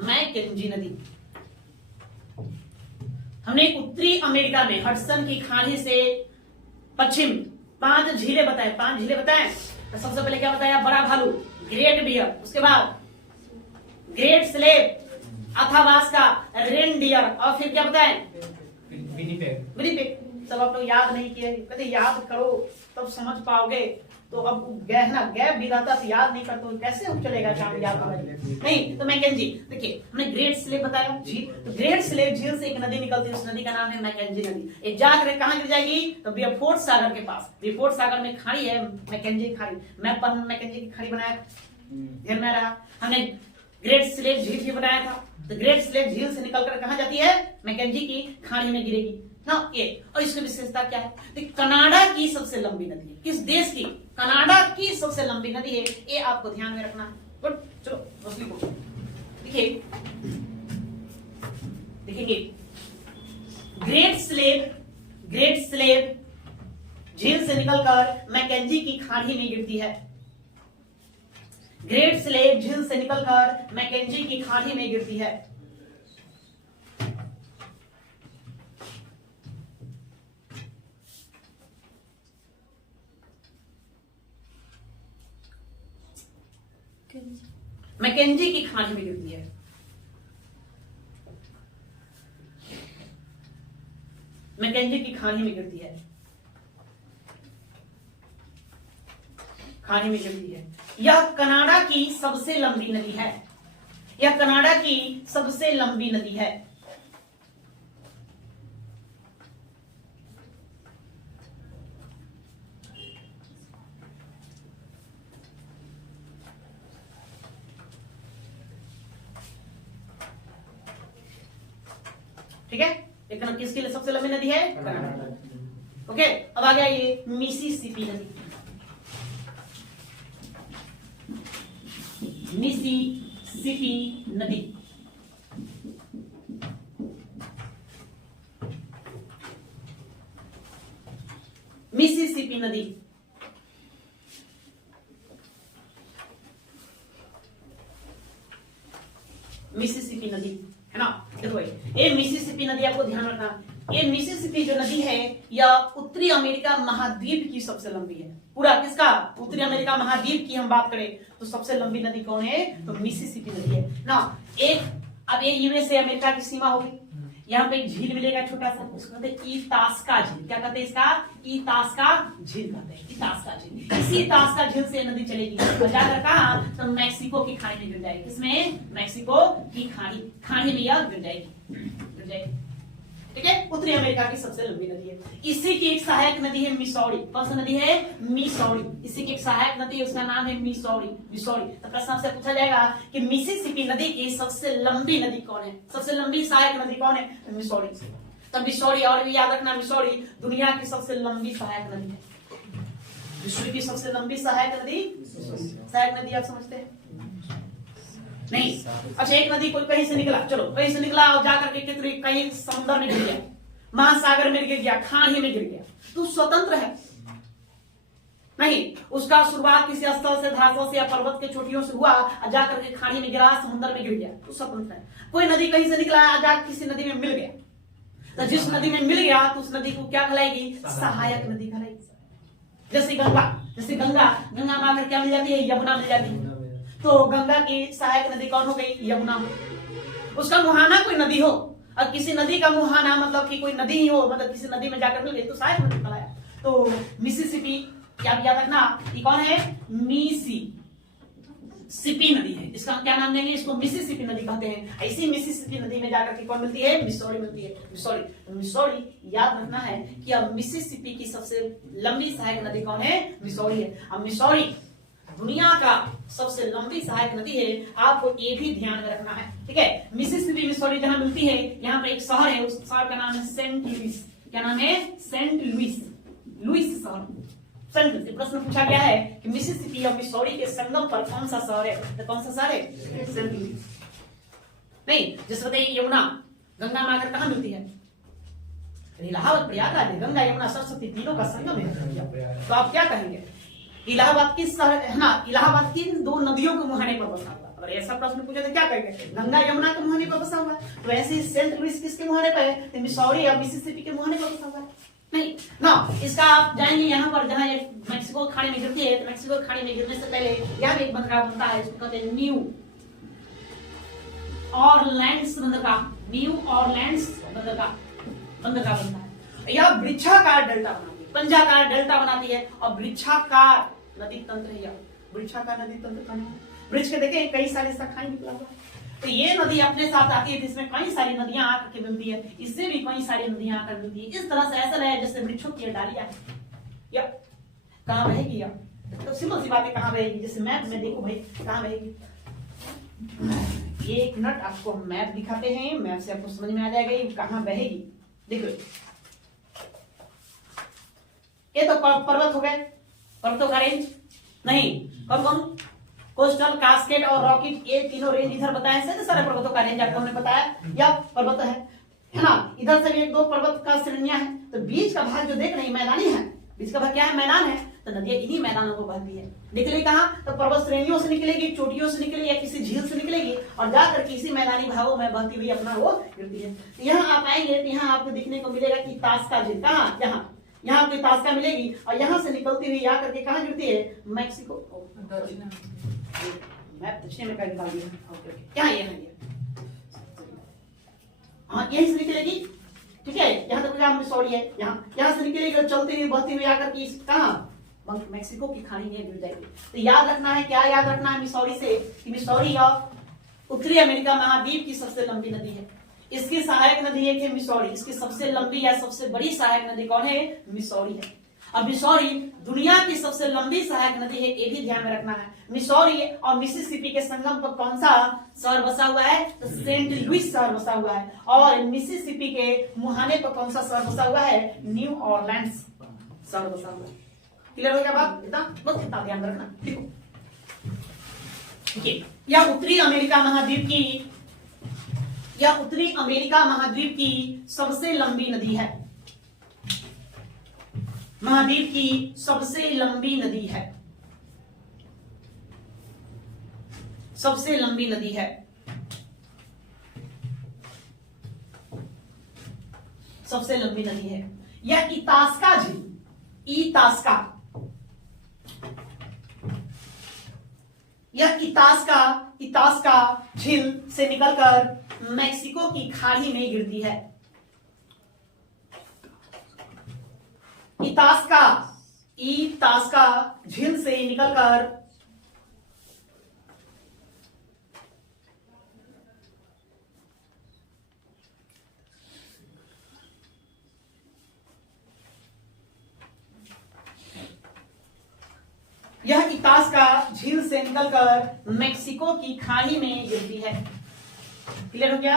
मैकेंजी नदी हमने उत्तरी अमेरिका में हडसन की खाड़ी से पश्चिम 5 झीलें बताए, 5 झीलें बताए। तो सबसे पहले क्या बताया? बड़ा भालू, ग्रेट बियर, उसके बाद ग्रेट स्लेव, अथाबास्का, रेनडियर, और फिर क्या बताए? विनिपेग। सब आप लोग याद नहीं किए, कहते याद करो तब समझ पाओगे। तो अब गैप भी रहता तो याद नहीं करते कैसे हम चलेगा काम याद होगा नहीं। तो मैकेंजी, देखिए हमने ग्रेट स्लेव बताया झील, तो ग्रेट स्लेव झील से एक नदी निकलती है, उस नदी का नाम है मैकेंजी नदी। ये जाकर कहाँ गिर जाएगी? तो बियरफोर्ड सागर के पास, बियरफोर्ड सागर में खाड़ी है मैकेंजी खाड़ी। मैप पर मैकेंजी की खाड़ी बनाया, ध्यान में रहा। हमने ग्रेट स्लेव झील भी बनाया था, तो ग्रेट स्लेव झील से निकलकर कहाँ जाती है? मैकेंजी की खाड़ी में गिरेगी ना ये। और इसकी विशेषता क्या है? तो कनाडा की सबसे लंबी नदी है, किस देश की? कनाडा की सबसे लंबी नदी है, ये आपको ध्यान में रखना है। गुड, चलो दूसरी को देखिए, देखेंगे ग्रेट स्लेव झील से निकलकर मैकेंजी की खाड़ी में गिरती है। ग्रेट स्लेव झील से निकलकर मैकेंजी की खाड़ी में गिरती है। मैकेंजी की खाड़ी में गिरती है। मैकेंजी की खाड़ी में गिरती है, खाड़ी में गिरती है। यह कनाडा की सबसे लंबी नदी है, यह कनाडा की सबसे लंबी नदी है। ठीक है, लेकिन किसके लिए सबसे लंबी नदी है? कनाडा। ओके, अब आ गया ये मिसिसिपी नदी। मिसिसिपी नदी, मिसिसिपी नदी मिसिसिपी नदी है ना। देखो ये मिसिसिपी नदी आपको ध्यान रखना, ये मिसिसिपी जो नदी है यह उत्तरी अमेरिका महाद्वीप की सबसे लंबी है। पूरा किसका? उत्तरी अमेरिका महाद्वीप की हम बात करें तो सबसे लंबी नदी कौन है? तो मिसिसिपी नदी है ना। अब ये यूएसए अमेरिका की सीमा होगी, यहाँ पे एक झील मिलेगा छोटा सा, उसको कहते हैं इतास्का झील। क्या कहते हैं इसका? इतास्का झील कहते हैं, इतास्का झील। इसी इतास्का झील से नदी चलेगी और जाकर कहा तो मैक्सिको की खाड़ी में गिर जाएगी। किसमें? मैक्सिको की खाड़ी में यह गिर जाएगी। ठीक है, उत्तरी अमेरिका की सबसे लंबी नदी है। इसी की एक सहायक नदी है मिसौरी। कौन सी नदी है? मिसौरी। इसी की एक सहायक नदी है, उसका नाम है मिसौरी। तो प्रश्न आपसे पूछा जाएगा कि मिसिसिपी नदी की सबसे लंबी नदी कौन है? सबसे लंबी सहायक नदी कौन है? मिसौरी। तब मिसौरी, और भी याद रखना, मिसौरी दुनिया की सबसे लंबी सहायक नदी है। विश्व की सबसे लंबी सहायक नदी, सहायक नदी आप समझते हैं? नहीं। अच्छा, एक नदी कोई कहीं से निकला, चलो कहीं से निकला और जाकर के कितनी कहीं समुद्र में गिर गया, महासागर में गिर गया, खाड़ी में गिर गया, तो स्वतंत्र है नहीं। उसका शुरुआत किसी स्थल से, धरातल से या पर्वत के चोटियों से हुआ और जाकर के खाड़ी में गिरा, समुद्र में गिर गया, तो स्वतंत्र है। कोई नदी कहीं से निकला जाकर किसी नदी में मिल गया, तो जिस नदी में मिल गया तो उस नदी को क्या कहलाएगी? सहायक नदी कहलाएगी। जैसे गंगा में आकर क्या मिल जाती है? यमुना मिल जाती है। तो गंगा की सहायक नदी कौन हो गई? यमुना। उसका मुहाना कोई नदी हो, और किसी नदी का मुहाना मतलब कि कोई नदी ही हो, मतलब किसी नदी में जाकर मिल गई तो सहायक नदी कहलाया। तो मिसिसिपी, क्या याद रखना, ये कौन है? मिसिसिपी नदी है। इसका क्या नाम देंगे? इसको मिसिसिपी नदी कहते हैं। ऐसी मिसिसिपी नदी में जाकर के कौन मिलती है? मिसौरी मिलती है। मिसौरी याद रखना है कि अब मिसिसिपी की सबसे लंबी सहायक नदी कौन है? मिसौरी है। अब मिसौरी दुनिया का सबसे लंबी सहायक नदी है, आपको ये भी ध्यान में रखना है। ठीक है, मिसिसिपी मिसौरी जहां मिलती है, यहाँ पे एक शहर है, उस शहर का नाम है सेंट लुइस। क्या नाम है? Saint Louis. लुइस शहर। Saint Louis. प्रश्न पूछा गया है कि मिसिसिपी और मिसौरी के संगम पर कौन सा शहर है? तो कौन सा शहर है? Saint Louis. नहीं, जिस बताइए यमुना गंगा में आकर कहां मिलती है? इलाहाबाद, प्रयागराज है। गंगा यमुना सरस्वती तीनों का संगम है। तो आप क्या कहेंगे? इलाहाबाद की है ना, इलाहाबाद की दो नदियों के मुहाने पर बसा हुआ। अगर ऐसा प्रश्न पूछे तो क्या कहेंगे? गंगा यमुना के मुहाने पर बसा हुआ है। तो ऐसे ही सेंट लुइस किसके मुहाने पर है? तो मिसौरी और मिसिसिपी के मुहाने पर बसा हुआ है। नहीं ना, इसका आप जाएंगे यहाँ पर, जहाँ ये मैक्सिको खाड़ी में गिरती है, तो मैक्सिको खाड़ी में गिरने से पहले यहाँ भी एक बंदरगाह बनता है, इसको कहते हैं न्यू ऑरलैंड्स बंदरगाह। न्यू ऑरलैंड्स बंदरगाह बनता है। यह वृक्षाकार डेल्टा बनाती है, पंजाकार डेल्टा बनाती है, और वृक्षाकार नदी तंत्र है। वृक्षाकार नदी तंत्र, वृक्ष के देखे कई सारी शाखाएं निकला हुआ है। तो ये नदी अपने साथ आती है, जिसमें कई सारी नदियां आकर के मिलती है, इससे भी कई सारी नदियां आकर मिलती है। इस तरह से ऐसा है जैसे वृक्षों की डालियां या कहाँ बहेगी, या तो सिंपल सी बात है, कहाँ बहेगी? जैसे मैप में देखो भाई, कहाँ बहेगी? एक मिनट आपको मैप दिखाते हैं, मैप से आपको समझ में आ जाएगा ये कहाँ बहेगी। देखो, ये तो पर्वत हो गए, पर्वतों का रेंज। नहीं, कौन कौन? कोस्टल, कास्केड और रॉकेट, ये तीनों रेंज इधर बताए। सारे पर्वतों का रेंज आपको हमने बताया, या पर्वत है ना। इधर से भी एक दो पर्वत का श्रेणियां हैं। तो बीच का भाग जो देख रहे हैं मैदानी है, बीच का भाग क्या है? मैदान है। तो नदियां इन्हीं मैदानों को बहती है। निकलेगी कहाँ? तो पर्वत श्रेणियों से निकलेगी, चोटियों से निकलेगी, या किसी झील से निकलेगी, और जाकर किसी मैदानी भागों में बहती हुई अपना वो गिरती है। तो यहाँ आप आएंगे तो यहाँ आपको दिखने को मिलेगा कि तास्का झील। कहाँ? यहाँ पे तास्का मिलेगी, और यहाँ से निकलती हुई आकर के कहाँ गिरती है? मैक्सिको। मैप दक्षिण अमेरिका निकाल दिया। क्या है ये? हाँ, यहीं से निकलेगी। ठीक है, यहाँ तक मिसौरी है, यहाँ से निकलेगी, चलती हुई बहती हुई आकर के कहाँ? मैक्सिको की खाड़ी में गिर जाएगी। तो याद रखना है, क्या याद रखना है मिसौरी से? कि मिसौरी उत्तरी अमेरिका महाद्वीप की सबसे लंबी नदी है। इसकी सहायक नदी एक है मिसौरी। इसकी सबसे लंबी या सबसे बड़ी सहायक नदी कौन है? मिसौरी है। अब मिसौरी दुनिया की सबसे लंबी सहायक नदी है, ये भी ध्यान में रखना है। मिसौरी और मिसिसिपी के संगम पर कौन सा शहर बसा हुआ है? तो सेंट लुइस शहर बसा हुआ है। और मिसिसिपी के मुहाने पर कौन सा शहर बसा हुआ है? न्यू ऑरलैंड्स शहर बसा हुआ है। क्लियर हो गया बात? इतना बस, इतना ध्यान रखना। ठीक है, या उत्तरी अमेरिका महाद्वीप की सबसे लंबी नदी है। महाद्वीप की सबसे लंबी नदी है, सबसे लंबी नदी है, सबसे लंबी नदी है। यह इतास्का झील, इतास्का, यह इतास्का झील से निकलकर मैक्सिको की खाड़ी में गिरती है। इतास्का झील से निकलकर यह इतास्का झील से निकलकर मैक्सिको की खाड़ी में गिरती है। क्लियर हो गया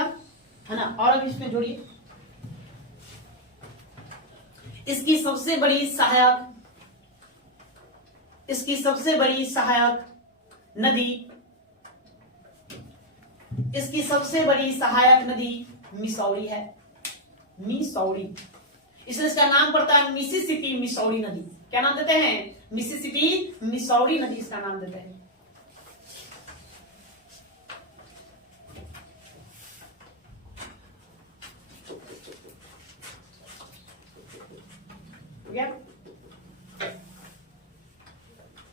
है ना? और अब इसमें जोड़िए, इसकी सबसे बड़ी सहायक नदी मिसौरी है। मिसौरी, इसलिए इसका नाम पड़ता है मिसिसिपी मिसौरी नदी। क्या नाम देते हैं? मिसिसिपी मिसौरी नदी इसका नाम देते हैं।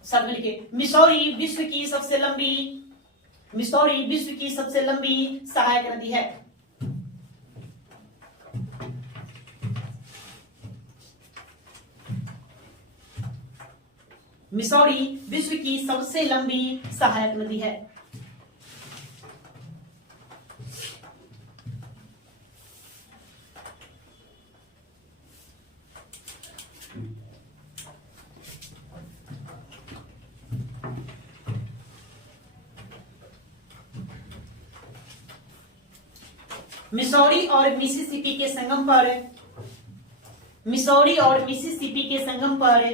सब मिलके मिसौरी विश्व की सबसे लंबी सहायक नदी है। मिसौरी विश्व की सबसे लंबी सहायक नदी है। मिसौरी और मिसिसिपी के संगम पर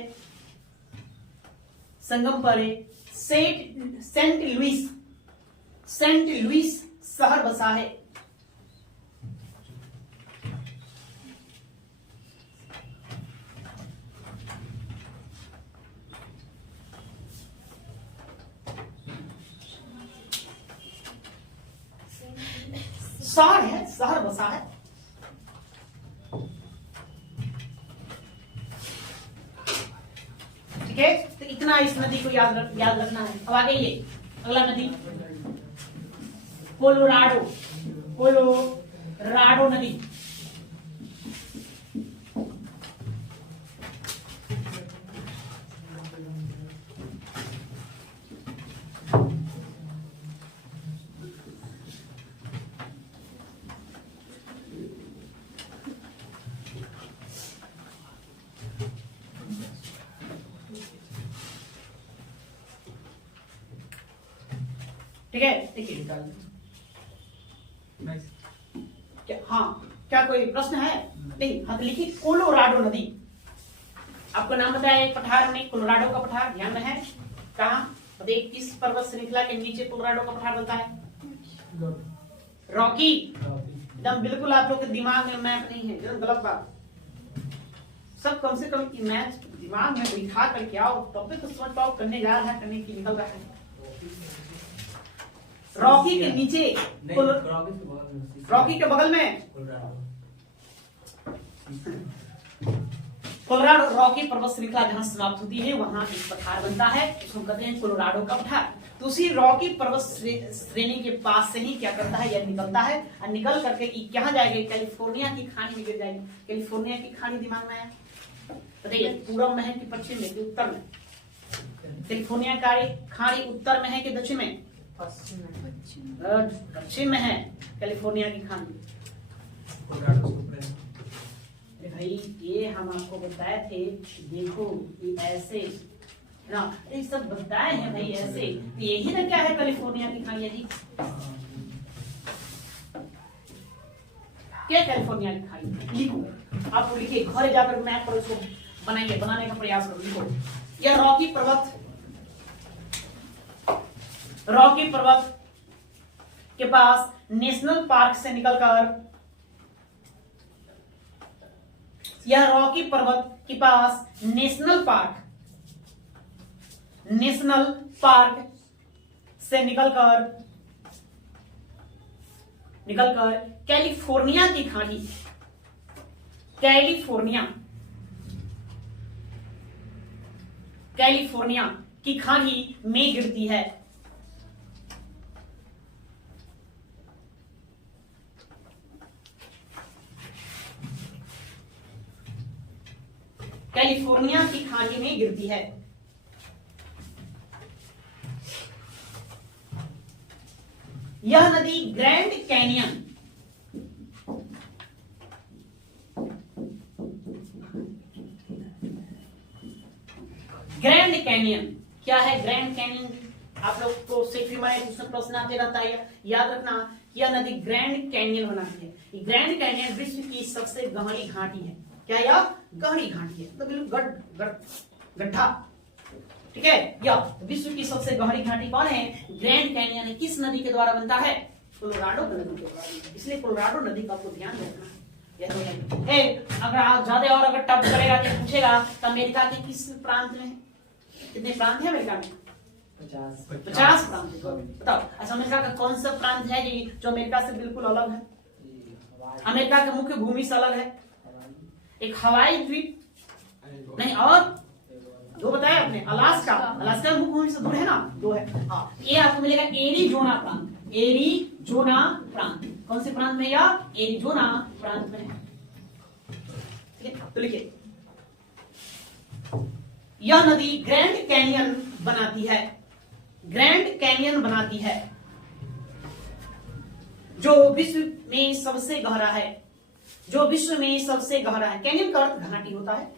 सेंट लुइस शहर बसा है। शहर बसा है। ठीक है, तो इतना इस नदी को याद रखना है। अब आगे ये अगला नदी कोलोराडो नदी। ठीक है, देखिए क्या कोई प्रश्न है? नहीं। हाँ, तो लिखिए कोलोराडो नदी। आपको नाम बताया एक पठार में, कोलोराडो का पठार ध्यान में है। कहाँ? किस पर्वत श्रृंखला के नीचे कोलोराडो का पठार बनता है? रॉकी। एकदम बिल्कुल आप लोग के दिमाग में मैप नहीं है, एकदम गलत बात। सब कम से कम मैच दिमाग में बिठा करके आओ, तब तो समझ पाओ करने जा रहा है, करने की निकल रहा है। रॉकी के नीचे, रॉकी के बगल में कोलोराडो रॉकी पर्वत श्रृंखला जहां समाप्त होती है वहां एक पठार बनता है, उसको कहते हैं कोलोराडो का पठार। तो उसी रॉकी पर्वत श्रेणी के पास से ही क्या करता है, यह निकलता है और निकल करके कहाँ जाएगी? कैलिफोर्निया की खाड़ी में गिर जाएगी। कैलिफोर्निया की खाड़ी दिमाग में है? बताइए, पूरब में है कि पश्चिम में कि उत्तर में? कैलिफोर्निया का खाड़ी उत्तर में है कि दक्षिण में? पश्चिम में है कैलिफोर्निया की खाड़ी। भाई ये हम आपको बताए थे, देखो ये ऐसे ना, ये सब बताए हैं भाई ऐसे। यही ना क्या है कैलिफोर्निया की खाड़ी जी? क्या कैलिफोर्निया की खाड़ी? लिखो, आपको लिखिए, घर जाकर मैप पर उसको बनाइए, बनाने का प्रयास करो। लिखो, यह रॉकी पर्वत के पास नेशनल पार्क से निकलकर, यह रॉकी पर्वत के पास नेशनल पार्क से निकलकर कैलिफोर्निया की खाड़ी, कैलिफोर्निया की खाड़ी में गिरती है। कैलिफोर्निया की खाड़ी में गिरती है। यह नदी ग्रैंड कैनियन क्या है? ग्रैंड कैनियन आप लोग को सेफ्टी में प्रश्न आते रहता है, याद रखना। यह नदी ग्रैंड कैनियन बनाती है। ग्रैंड कैनियन विश्व की सबसे गहरी घाटी है। क्या है? यह गहरी घाटी है, तो बिल्कुल गड्ढा, ठीक है। यह विश्व की सबसे गहरी घाटी कौन है? Grand canyon. किस नदी के द्वारा बनता है? कोलोराडो नदी के द्वारा। इसलिए कोलोराडो नदी का आपको ध्यान रखना। अगर आप ज्यादा और अगर टफ करेगा तो पूछेगा तो अमेरिका के किस प्रांत में है? कितने प्रांत है अमेरिका में? 50 प्रांत। बताओ। अच्छा, अमेरिका का कौन सा प्रांत है जी जो अमेरिका से बिल्कुल अलग है? अमेरिका की मुख्य भूमि से अलग है। एक हवाई द्वीप नहीं, और दो बताया आपने, अलास्का। अलास्का मुख्य भूमि से दूर है ना, दो है। हाँ, ये आपको मिलेगा एरिजोना प्रांत। एरिजोना प्रांत कौन से प्रांत में? या एरिजोना प्रांत में है। ठीक है, तो लिखिए, यह नदी ग्रैंड कैनियन बनाती है। ग्रैंड कैनियन बनाती है जो विश्व में सबसे गहरा है। जो विश्व में सबसे गहरा है। कैनियन का अर्थ घाटी होता है।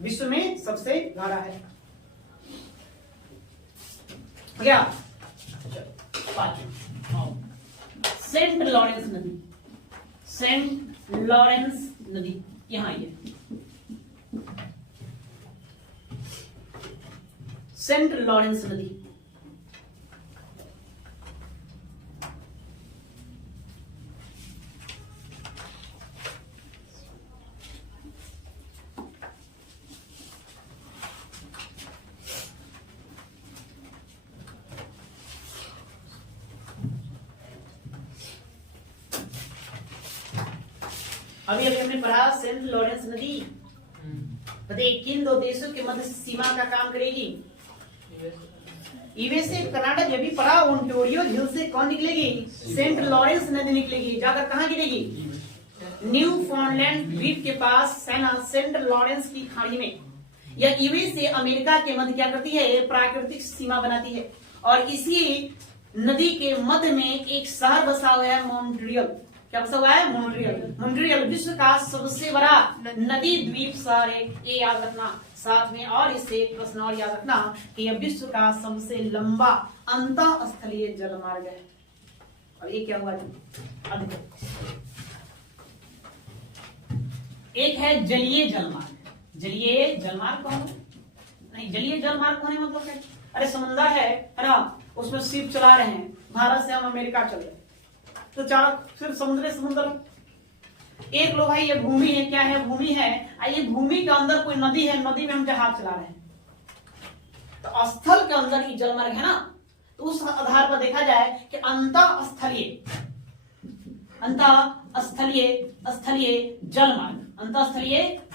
विश्व में सबसे गहरा है। क्या? सेंट लॉरेंस नदी। सेंट लॉरेंस नदी यहां है। सेंट लॉरेंस नदी अभी हमने पढ़ा सेंट लॉरेंस नदी किन दो देशों के मध्य सीमा का काम करेगी? USA, Canada. ये भी पढ़ा। ओंटारियो झील से कौन निकलेगी? सेंट लॉरेंस नदी निकलेगी। जाकर कहां गिरेगी? न्यू फाउंडलैंड द्वीप के पास सेंट लॉरेंस की खाड़ी में। यह यूएसए अमेरिका के मध्य क्या करती है? प्राकृतिक सीमा बनाती है। और इसी नदी के मध्य में एक शहर बसा हुआ है, मॉन्ट्रियल। क्या बसा हुआ है? मॉन्ट्रियल। मॉन्ट्रियल विश्व का सबसे बड़ा नदी द्वीप शहर है, ये याद रखना साथ में। और इससे एक प्रश्न और याद रखना कि यह विश्व का सबसे लंबा अंतःस्थलीय जलमार्ग है। और ये क्या हुआ? एक है जलीय जलमार्ग। जलीय जलमार्ग कौन है? नहीं, जलीय जलमार्ग कौन है? मतलब है, अरे समंदर है ना, उसमें शिप चला रहे हैं, भारत से हम अमेरिका चल रहे, तो चारों सिर्फ समुद्र। एक लो भाई, ये भूमि है। क्या है? भूमि है। ये भूमि के अंदर कोई नदी है, नदी में हम जहाज चला रहे हैं, तो स्थल के अंदर ही जलमार्ग है ना। तो उस आधार पर देखा जाए कि अंतःस्थलीय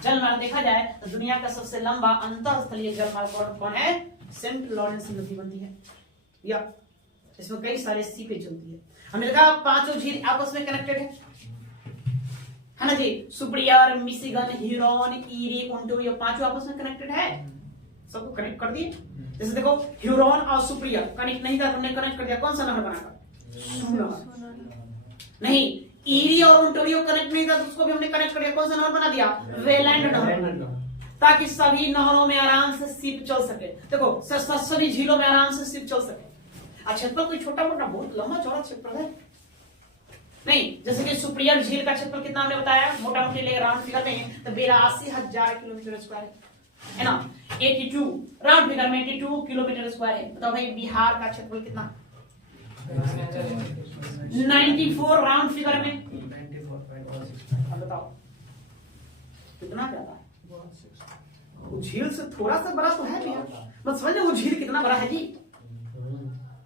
जलमार्ग देखा जाए तो दुनिया का सबसे लंबा अंतःस्थलीय जलमार्ग कौन है? सेंट लॉरेंस नदी बनती है। या इसमें कई सारे सीपें चलती है। अमेरिका पांचों झील आपस में कनेक्टेड है ना जी। Superior, Michigan, Huron, Erie, Ontario पांचों आपस में कनेक्टेड है। सबको कनेक्ट कर दिए। जैसे देखो, ह्यूरॉन और सुपरियर कनेक्ट नहीं था, तुमने कनेक्ट कर दिया। कौन सा नहर बनाकर? नहीं, ईरी और ओंटारियो कनेक्ट नहीं था, तो उसको भी हमने कनेक्ट कर दिया। कौन सा नहर बना दिया? वेलैंड नहर, ताकि सभी नहरों में आराम से शिप चल सके। देखो, सभी झीलों में आराम से शिप चल सके। क्षेत्रफल कोई छोटा मोटा, बहुत लंबा चौड़ा क्षेत्रफल है नहीं। जैसे कि सुपरियर झील का क्षेत्रफल कितना हमने बताया, मोटा मोटी ले राउंड फिगर में, तो 82,000 किलोमीटर स्क्वायर है ना। 82 राउंड फिगर में 82 किलोमीटर स्क्वायर है। बताओ भाई, बिहार का क्षेत्रफल कितना? 94 राउंड फिगर में। अब बताओ कितना ज्यादा है? वो झील से थोड़ा सा बड़ा तो है बिहार, बस समझ लो वो झील कितना बड़ा है जी।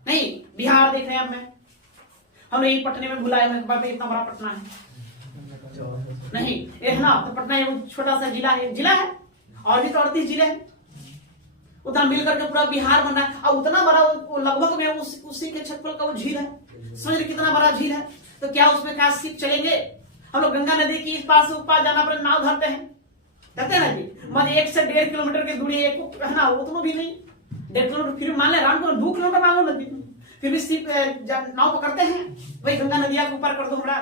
नहीं, बिहार देख रहे हैं मैं, हम यही पटने में बुलाए हुए, इतना बड़ा पटना है नहीं, ये है ना। तो पटना छोटा सा जिला है, और भी तो 38 जिले हैं। उतना मिलकर के पूरा बिहार बन रहा है, और उतना बड़ा लगभग में उसी के क्षेत्रफल का वो झील है। समझ रहे कितना बड़ा झील है। तो क्या उसमें क्या शिप चलेंगे? हम लोग गंगा नदी की इस पार से उस पार जाना पर नाव धरते हैं ना जी। मतलब 1 से 1.5 किलोमीटर की दूरी है ना, उतना भी नहीं, 1.5 किलोमीटर, फिर मान ले रामपुर 2 किलोमीटर मान लो नदी, फिर भी शिप नाव पकड़ते हैं। भाई गंगा नदिया के ऊपर कर दो हमारा,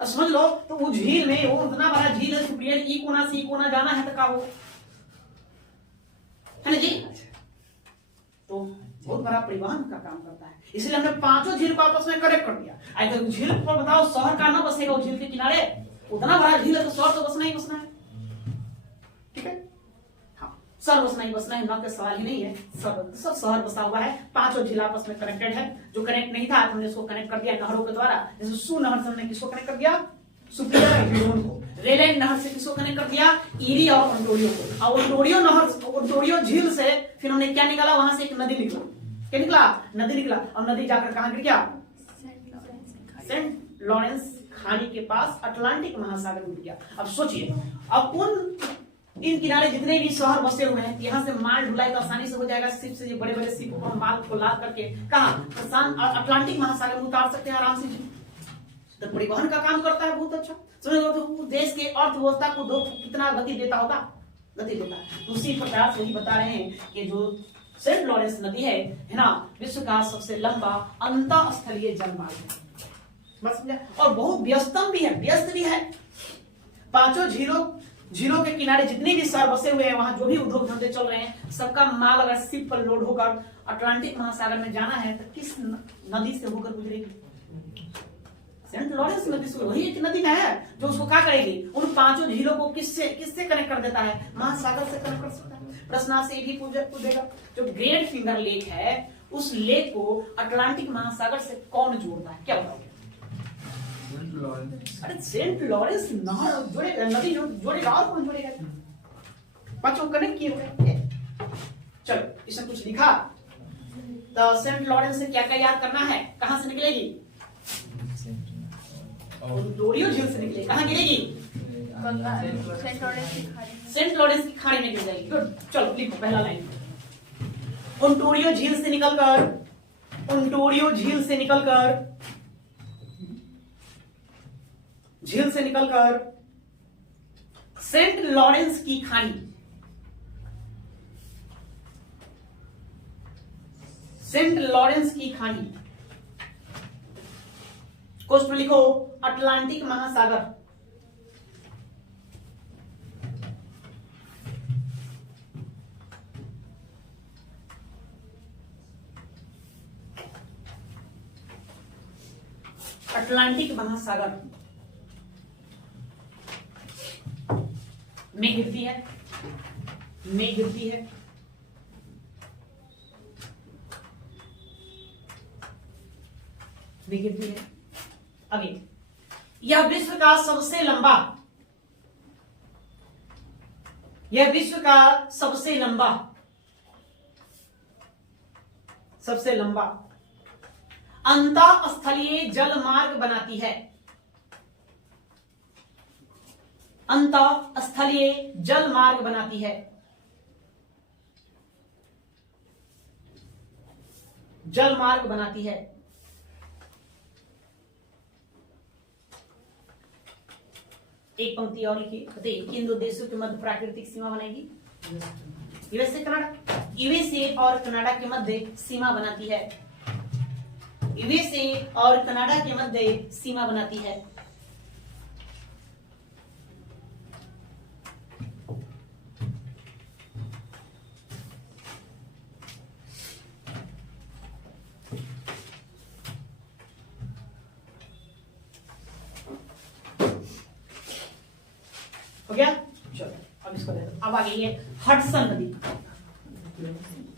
समझ लो। तो वो झील में, वो इतना बड़ा झील है, सुप्रिया ई कोना से ई कोना जाना है तो का हो, है ना जी। तो बहुत बड़ा परिवहन का काम करता है, इसलिए हमने 5 झील को आपस में कनेक्ट कर दिया। अगर झील पर बताओ शहर का ना बसेगा झील के किनारे, उतना बड़ा झील है तो शहर तो बसना ही बसना है, ठीक है। हाँ, शहर बसना ही बसना है, ना के सवाल ही नहीं है, सब शहर बसा हुआ है। 5 झील आपस में कनेक्टेड है। जो कनेक्ट नहीं था हमने उसको कनेक्ट कर दिया नहरों के द्वारा। जैसे सू नहर से हमने किसको कनेक्ट कर दिया? सुप्रिया को। रेलैंड नहर से किसको कनेक्ट कर दिया? ईरी और ओंटारियो को। और ओंटारियो नहर, ओंटारियो झील से फिर हमने क्या निकाला? वहां से एक नदी निकला। क्या निकला? नदी निकला। और नदी जाकर कहां गिर गया? सेंट लॉरेंस खाड़ी के पास अटलांटिक महासागर में गिर गया। अब सोचिए, अब उन इन किनारे जितने भी शहर बसे हुए हैं, यहाँ से माल ढुलाई तो आसानी से हो जाएगा। शिप से, बड़े बड़े शिप पर माल को लाद करके कहां? अटलांटिक महासागर में उतार सकते हैं आराम से। तो परिवहन का काम करता है बहुत अच्छा। समझ लो, तो देश के अर्थव्यवस्था को कितना गति देता होगा, गति देता है। तो उसी प्रकार से ही बता रहे हैं कि जो सेंट लॉरेंस नदी है ना, विश्व का सबसे लंबा अंतःस्थलीय जलमार्ग है। बस समझा। और बहुत व्यस्तम भी है, व्यस्त भी है। 5 झीलों के किनारे जितने भी शहर बसे हुए हैं, वहां जो भी उद्योग धंधे चल रहे हैं, सबका माल अगर शिप पर लोड होकर अटलांटिक महासागर में जाना है तो किस नदी से होकर गुजरेगी? सेंट लॉरेंस नदी से। वही एक नदी है जो उसको क्या करेगी? उन 5 झीलों को किससे कनेक्ट कर देता है? महासागर से कनेक्ट कर सकता है। प्रश्न आपसे ये भी पूछेगा, जो ग्रेट फिंगर लेक है, उस लेक को अटलांटिक महासागर से कौन जोड़ता है? क्या बताओगे? अरे सेंट लॉरेंस नहर जोड़ेगा, नदी जोड़ेगा, और कौन जोड़ेगा? 5 कनेक्ट किए हुए। चलो, इसमें कुछ लिखा। तो सेंट लॉरेंस से क्या क्या याद करना है? कहां से निकलेगी? ओंटारियो झील से निकलेगी। कहां गिरेगी? सेंट लॉरेंस की खाड़ी में गिर जाएगी। गुड, चलो लिखो पहला लाइन। ओंटारियो झील से निकलकर, ओंटारियो झील से निकलकर, झील से निकलकर सेंट लॉरेंस की खाड़ी, सेंट लॉरेंस की खाड़ी, कोष्ठ में लिखो अटलांटिक महासागर। अटलांटिक महासागर में गिरती है, में गिरती है। में गिरती है। आगे, यह विश्व का सबसे लंबा, यह विश्व का सबसे लंबा, सबसे लंबा अंतःस्थलीय जल मार्ग बनाती है। अंतःस्थलीय जल मार्ग बनाती है। जल मार्ग बनाती है। एक पंक्ति और लिखिए, बताइए किन 2 देशों के मध्य प्राकृतिक सीमा बनाएगी? USA Canada. यूएसए और कनाडा के मध्य सीमा बनाती है। यूएसए और कनाडा के मध्य सीमा बनाती है। हो गया? चलो अब इसको दे दो। अब आ गई है हडसन नदी।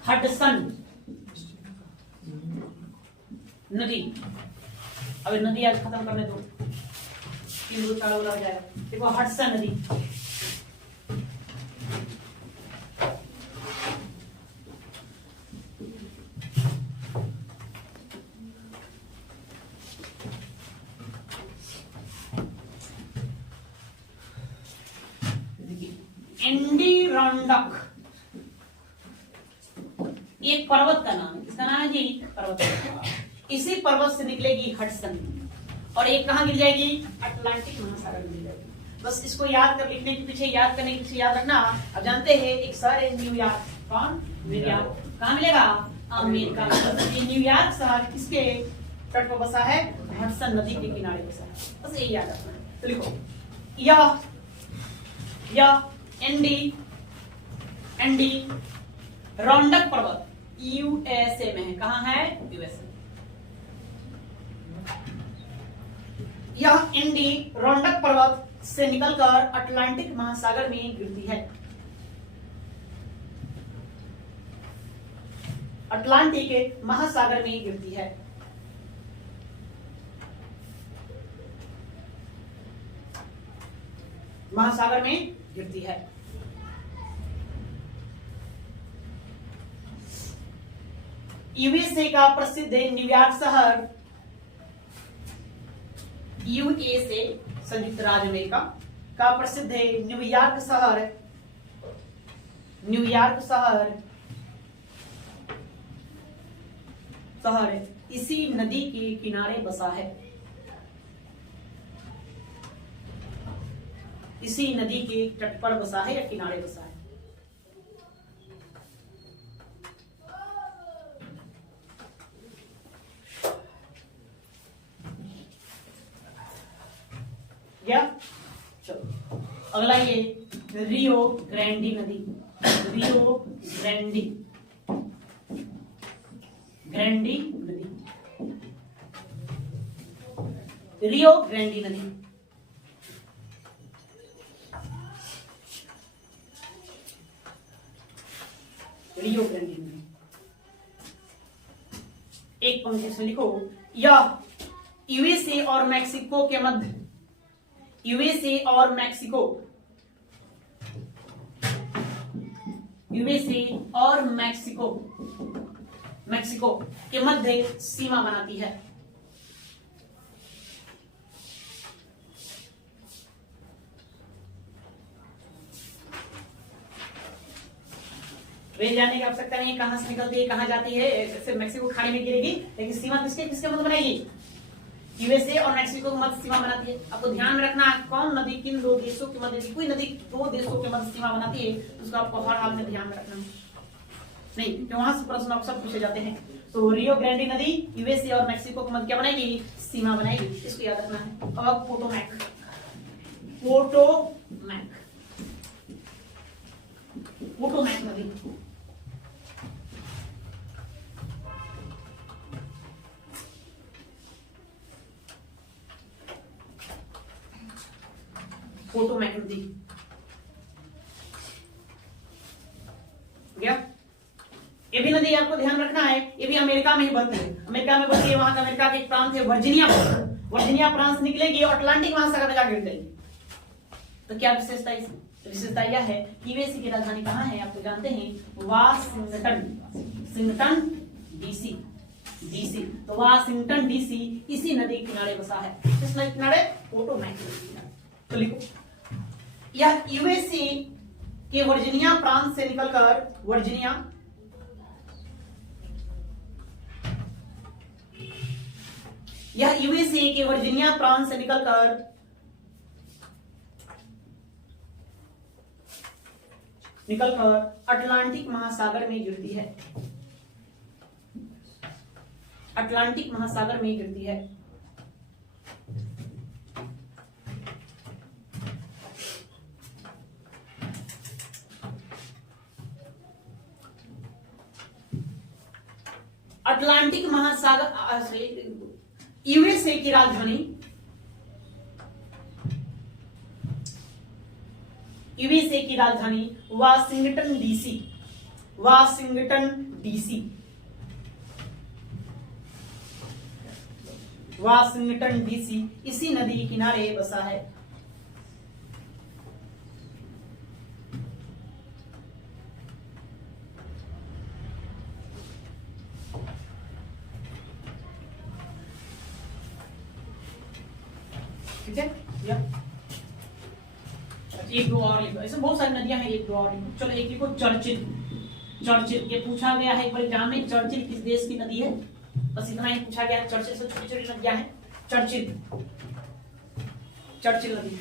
हडसन नदी। अब नदी आज खत्म करने दो, 3 4 हो जाएगा। देखो हडसन नदी, एंडीरोंडक, एक पर्वत का नाम है। किसका नाम है जी? पर्वत का। इसी पर्वत से निकलेगी हडसन और एक कहाँ गिर जाएगी? अटलांटिक महासागर में गिर जाएगी। बस इसको याद कर, लिखने के पीछे, याद करने के पीछे याद रखना। अब जानते हैं एक शहर है न्यूयॉर्क। कौन? न्यूयॉर्क। कहाँ मिलेगा? अमेरिका में। न्यूयॉर्क शहर किसके तट पर बसा है? हडसन नदी के किनारे बसा है। बस यही याद रखना। तो लिखो यह एंडी रॉन्डक पर्वत यूएसए में है। कहाँ है? यूएसए। यह एंडी रॉन्डक पर्वत से निकलकर अटलांटिक महासागर में गिरती है। अटलांटिक महासागर में गिरती है। महासागर में गिरती है। यूएसए का प्रसिद्ध न्यूयॉर्क शहर, यूएसए संयुक्त राज्य अमेरिका का प्रसिद्ध है न्यूयॉर्क शहर। इसी नदी के किनारे बसा है। इसी नदी के तट पर बसा है या किनारे बसा है। क्या? चलो अगला ये रियो ग्रैंडी नदी। रियो ग्रैंडी नदी। रियो ग्रैंडी नदी। रियो ग्रैंडी नदी। एक पंक्ति से लिखो, यह यूएसए और मैक्सिको के मध्य, यूएसए और मैक्सिको, यूएसए और मैक्सिको के मध्य सीमा बनाती है। रेल जाने की आवश्यकता नहीं है, कहां से निकलती है कहां जाती है, सिर्फ मैक्सिको खाड़ी में गिरेगी, लेकिन सीमा किसके मध्य बनाएगी? यूएसए और मैक्सिको के मध्य सीमा बनाती है। आपको ध्यान में रखना कौन नदी किन दो देशों के मध्य, कोई नदी दो देशों के मध्य सीमा बनाती है तो उसको आपको हर हाल में ध्यान में रखना नहीं, क्योंकि वहां से प्रश्न अक्सर पूछे जाते हैं। तो रियो ग्रैंडी नदी यूएसए और मैक्सिको के मध्य क्या बनाएगी? सीमा बनाएगी। इसको याद रखना है। अब पोटोमैक नदी। पोटोमैक नदी गया। ये भी नदी आपको ध्यान रखना है, ये भी अमेरिका में ही बहती है। अमेरिका में बहती है, वहां का अमेरिका के एक प्रांत है वर्जीनिया प्रांत से निकलेगी और अटलांटिक महासागर में जाकर गिर जाएगी। तो क्या विशेषता यह है कि यूएसए की राजधानी कहाँ है? आप तो जानते हैं वाशिंगटन डीसी। तो वाशिंगटन डीसी इसी नदी के किनारे बसा है। किस नदी किनारे? पोटोमैक नदी किनारे। तो लिखो, यह यूएसए के वर्जीनिया प्रांत से निकलकर यह यूएसए के वर्जीनिया प्रांत से निकलकर अटलांटिक महासागर में गिरती है। अटलांटिक महासागर में गिरती है। अटलांटिक महासागर यूएसए की राजधानी वाशिंगटन डीसी इसी नदी के किनारे बसा है। ठीक है, एक दो और लिखो। ऐसे बहुत सारी नदियां हैं, एक दो और लिखो। चलो एक लिखो, चर्चिल चर्चिल, ये पूछा गया है एक बार एग्जाम में, चर्चिल किस देश की नदी है? बस इतना ही पूछा गया है। चर्चिल से छोटी छोटी नदियां हैं, चर्चिल, चर्चिल नदी।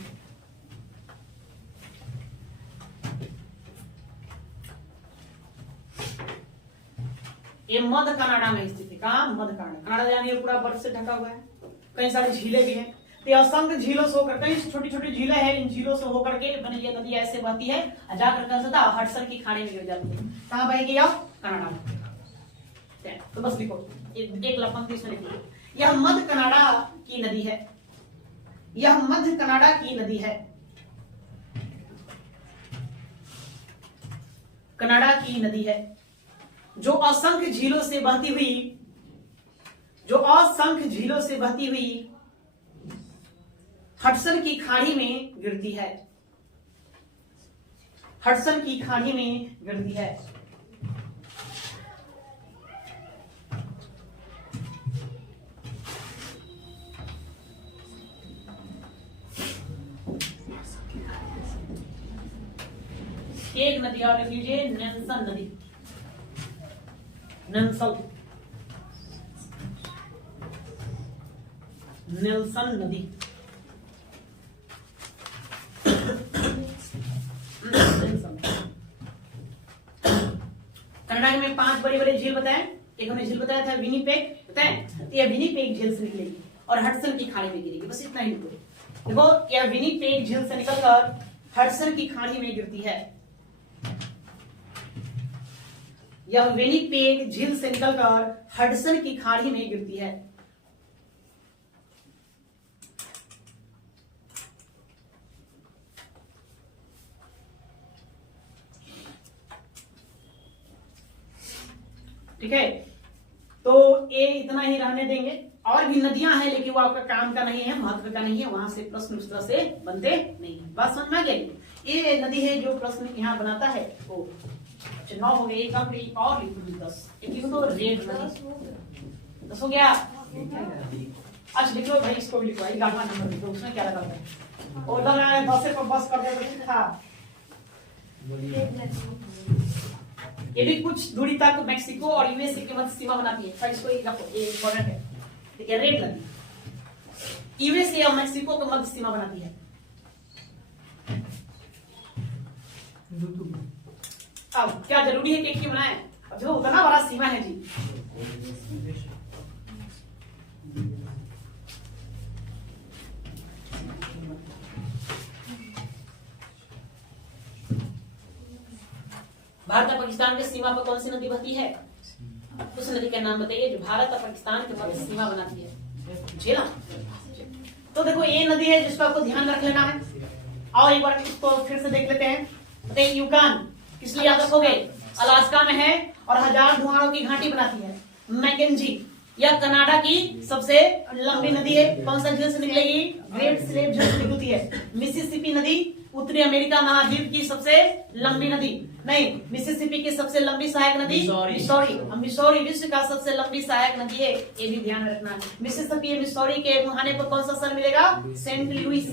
ये मध्य कनाडा में स्थित है। कहाँ? मध्य कनाडा। कनाडा यानी पूरा बर्फ से ढका हुआ है, कई सारी झीलें भी हैं। तो असंख्य झीलों से होकर, कई छोटी छोटी झीलें हैं, इन झीलों से होकर के बनी ये नदी ऐसे बहती है, जाकर कैसे हडसन की खाड़ी में गिर जाती है। कहाँ बहेगी? कनाडा में। तो बस लिखो, एक लपंक्ति इसमें लिखो, यह मध्य कनाडा की नदी है, यह मध्य कनाडा की नदी है, कनाडा की नदी है, जो असंख्य झीलों से बहती हुई, जो असंख्य झीलों से बहती हुई हडसन की खाड़ी में गिरती है, हडसन की खाड़ी में गिरती है। एक नदी और लिख लीजिए, नेल्सन नदी, नेल्सन, नेल्सन नदी। कनाडा में 5 बड़े बड़े झील बताए। एक हमने झील बताया था विनिपेग, बताए, तो यह विनिपेग झील से निकलेगी और हडसन की खाड़ी में गिरेगी। बस इतना ही देखो, यह विनिपेग झील से निकलकर हडसन की खाड़ी में गिरती है, यह विनिपेग झील से निकलकर हडसन की खाड़ी में गिरती है। ठीक है, तो ये इतना ही रहने देंगे। और भी नदियां हैं, लेकिन वो आपका काम का नहीं है, महत्व का नहीं है, वहां से प्रश्न उस तरह से बनते नहीं। बात समझ में आ गई? ये नदी है जो प्रश्न यहाँ बनाता है वो। अच्छा 9 हो गए, एक और लिख दो 10, एक तो रेड नदी 10 हो गया। अच्छा लिख लो भाई, इसको भी लिखो, 11वां नंबर लिखो, उसमें क्या लगा है? और लग रहा है 10 पर बस कर दे था। ये भी कुछ दूरी तक मैक्सिको और यूएसए के मध्य सीमा बनाती है। इसको ये इंपॉर्टेंट है, ठीक है। रेड नदी यूएसए और मैक्सिको के मध्य सीमा बनाती है। अब क्या जरूरी है कि एक ही बनाए? जो उतना बड़ा सीमा है जी। भारत और पाकिस्तान के सीमा पर कौन सी नदी बहती है? उस नदी का नाम बताइए जो भारत और पाकिस्तान के मध्य सीमा बनाती है। झेला। तो देखो ये नदी है जिसको आपको ध्यान रख लेना है। और एक बार इसको फिर से देख लेते हैं। बताइए यूकान किस लिए याद रखोगे? अलास्का में है और 1000 धुआंों की घाटी बनाती है। मैकेंजी यह कनाडा की सबसे लंबी नदी है। कौन सा झील से निकलेगी? ग्रेट स्लेव झील से निकलती है। मिसिसिपी नदी उत्तरी अमेरिका महाद्वीप की सबसे लंबी नदी नहीं, मिसिसिपी की सबसे लंबी सहायक नदी मिसौरी विश्व का सबसे लंबी सहायक नदी है। ये भी ध्यान रखना है। मिसिसिपी मिसौरी के मुहाने पर कौन सा शहर मिलेगा? सेंट लुइस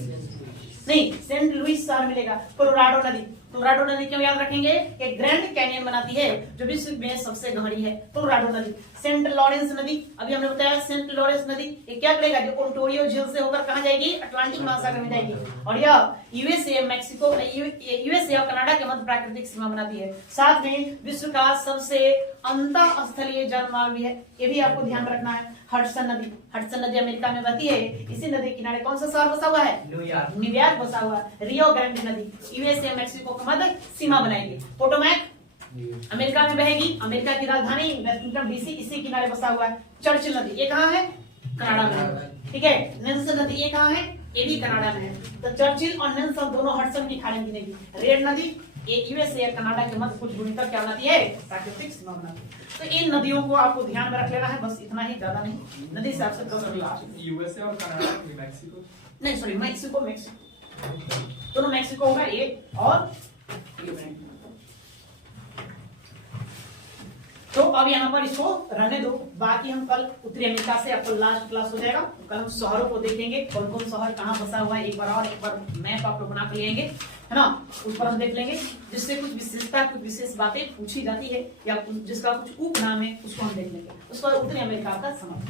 नहीं, सेंट लुइस शहर मिलेगा। कोलोराडो नदी क्यों याद रखेंगे? एक ग्रैंड कैनियन बनाती है जो विश्व में सबसे गहरी है। कोलोराडो नदी। सेंट लॉरेंस नदी अभी हमने बताया, सेंट लॉरेंस नदी ये क्या करेगा? जो ओंटारियो झील से होकर कहां जाएगी? अटलांटिक महासागर में जाएगी। और यह यूएसए मैक्सिको यूएसए और कनाडा के मध्य प्राकृतिक सीमा बनाती है। साथ में विश्व का सबसे अंतःस्थलीय जलमार्ग भी है। ये भी आपको ध्यान रखना है। हडसन नदी अमेरिका में बहती है। इसी नदी किनारे कौन सा शहर बसा हुआ है? न्यूयॉर्क बसा हुआ है। रियो ग्रांडे नदी यूएसए मैक्सिको के मध्य सीमा बनाएगी। पोटोमैक अमेरिका में बहेगी। अमेरिका की राजधानी वाशिंगटन डीसी इसी किनारे बसा हुआ है। चर्चिल नदी ये कहाँ है? कनाडा में है। ठीक है। नेल्सन नदी ये कहाँ है? ये भी कनाडा में है। तो चर्चिल और नेल्सन दोनों हडसन की खाड़ी में गिरेगी। रेड नदी ये यूएसए और कनाडा के मध्य कुछ दूरी तक क्या बनाती है? प्राकृतिक सीमा बनाती है। तो इन नदियों को आपको ध्यान में रख लेना है, बस इतना ही, ज्यादा नहीं। नदी से आपसे यूएसए और कनाडा, मैक्सिको नहीं, सॉरी मैक्सिको दोनों मैक्सिको होगा ये और तो अब यहाँ पर इसको रहने दो, बाकी हम कल उत्तरी अमेरिका से, आपको लास्ट क्लास हो जाएगा, कल हम शहरों को देखेंगे, कौन कौन शहर कहाँ बसा हुआ है, एक बार मैप आप लोग बना के लेंगे, है ना, उस पर हम देख लेंगे, जिससे कुछ विशेषता, कुछ विशेष बातें पूछी जाती है, या जिसका कुछ उपनाम है, उसको हम देख लेंगे, उसको उत्तरी अमेरिका का समझ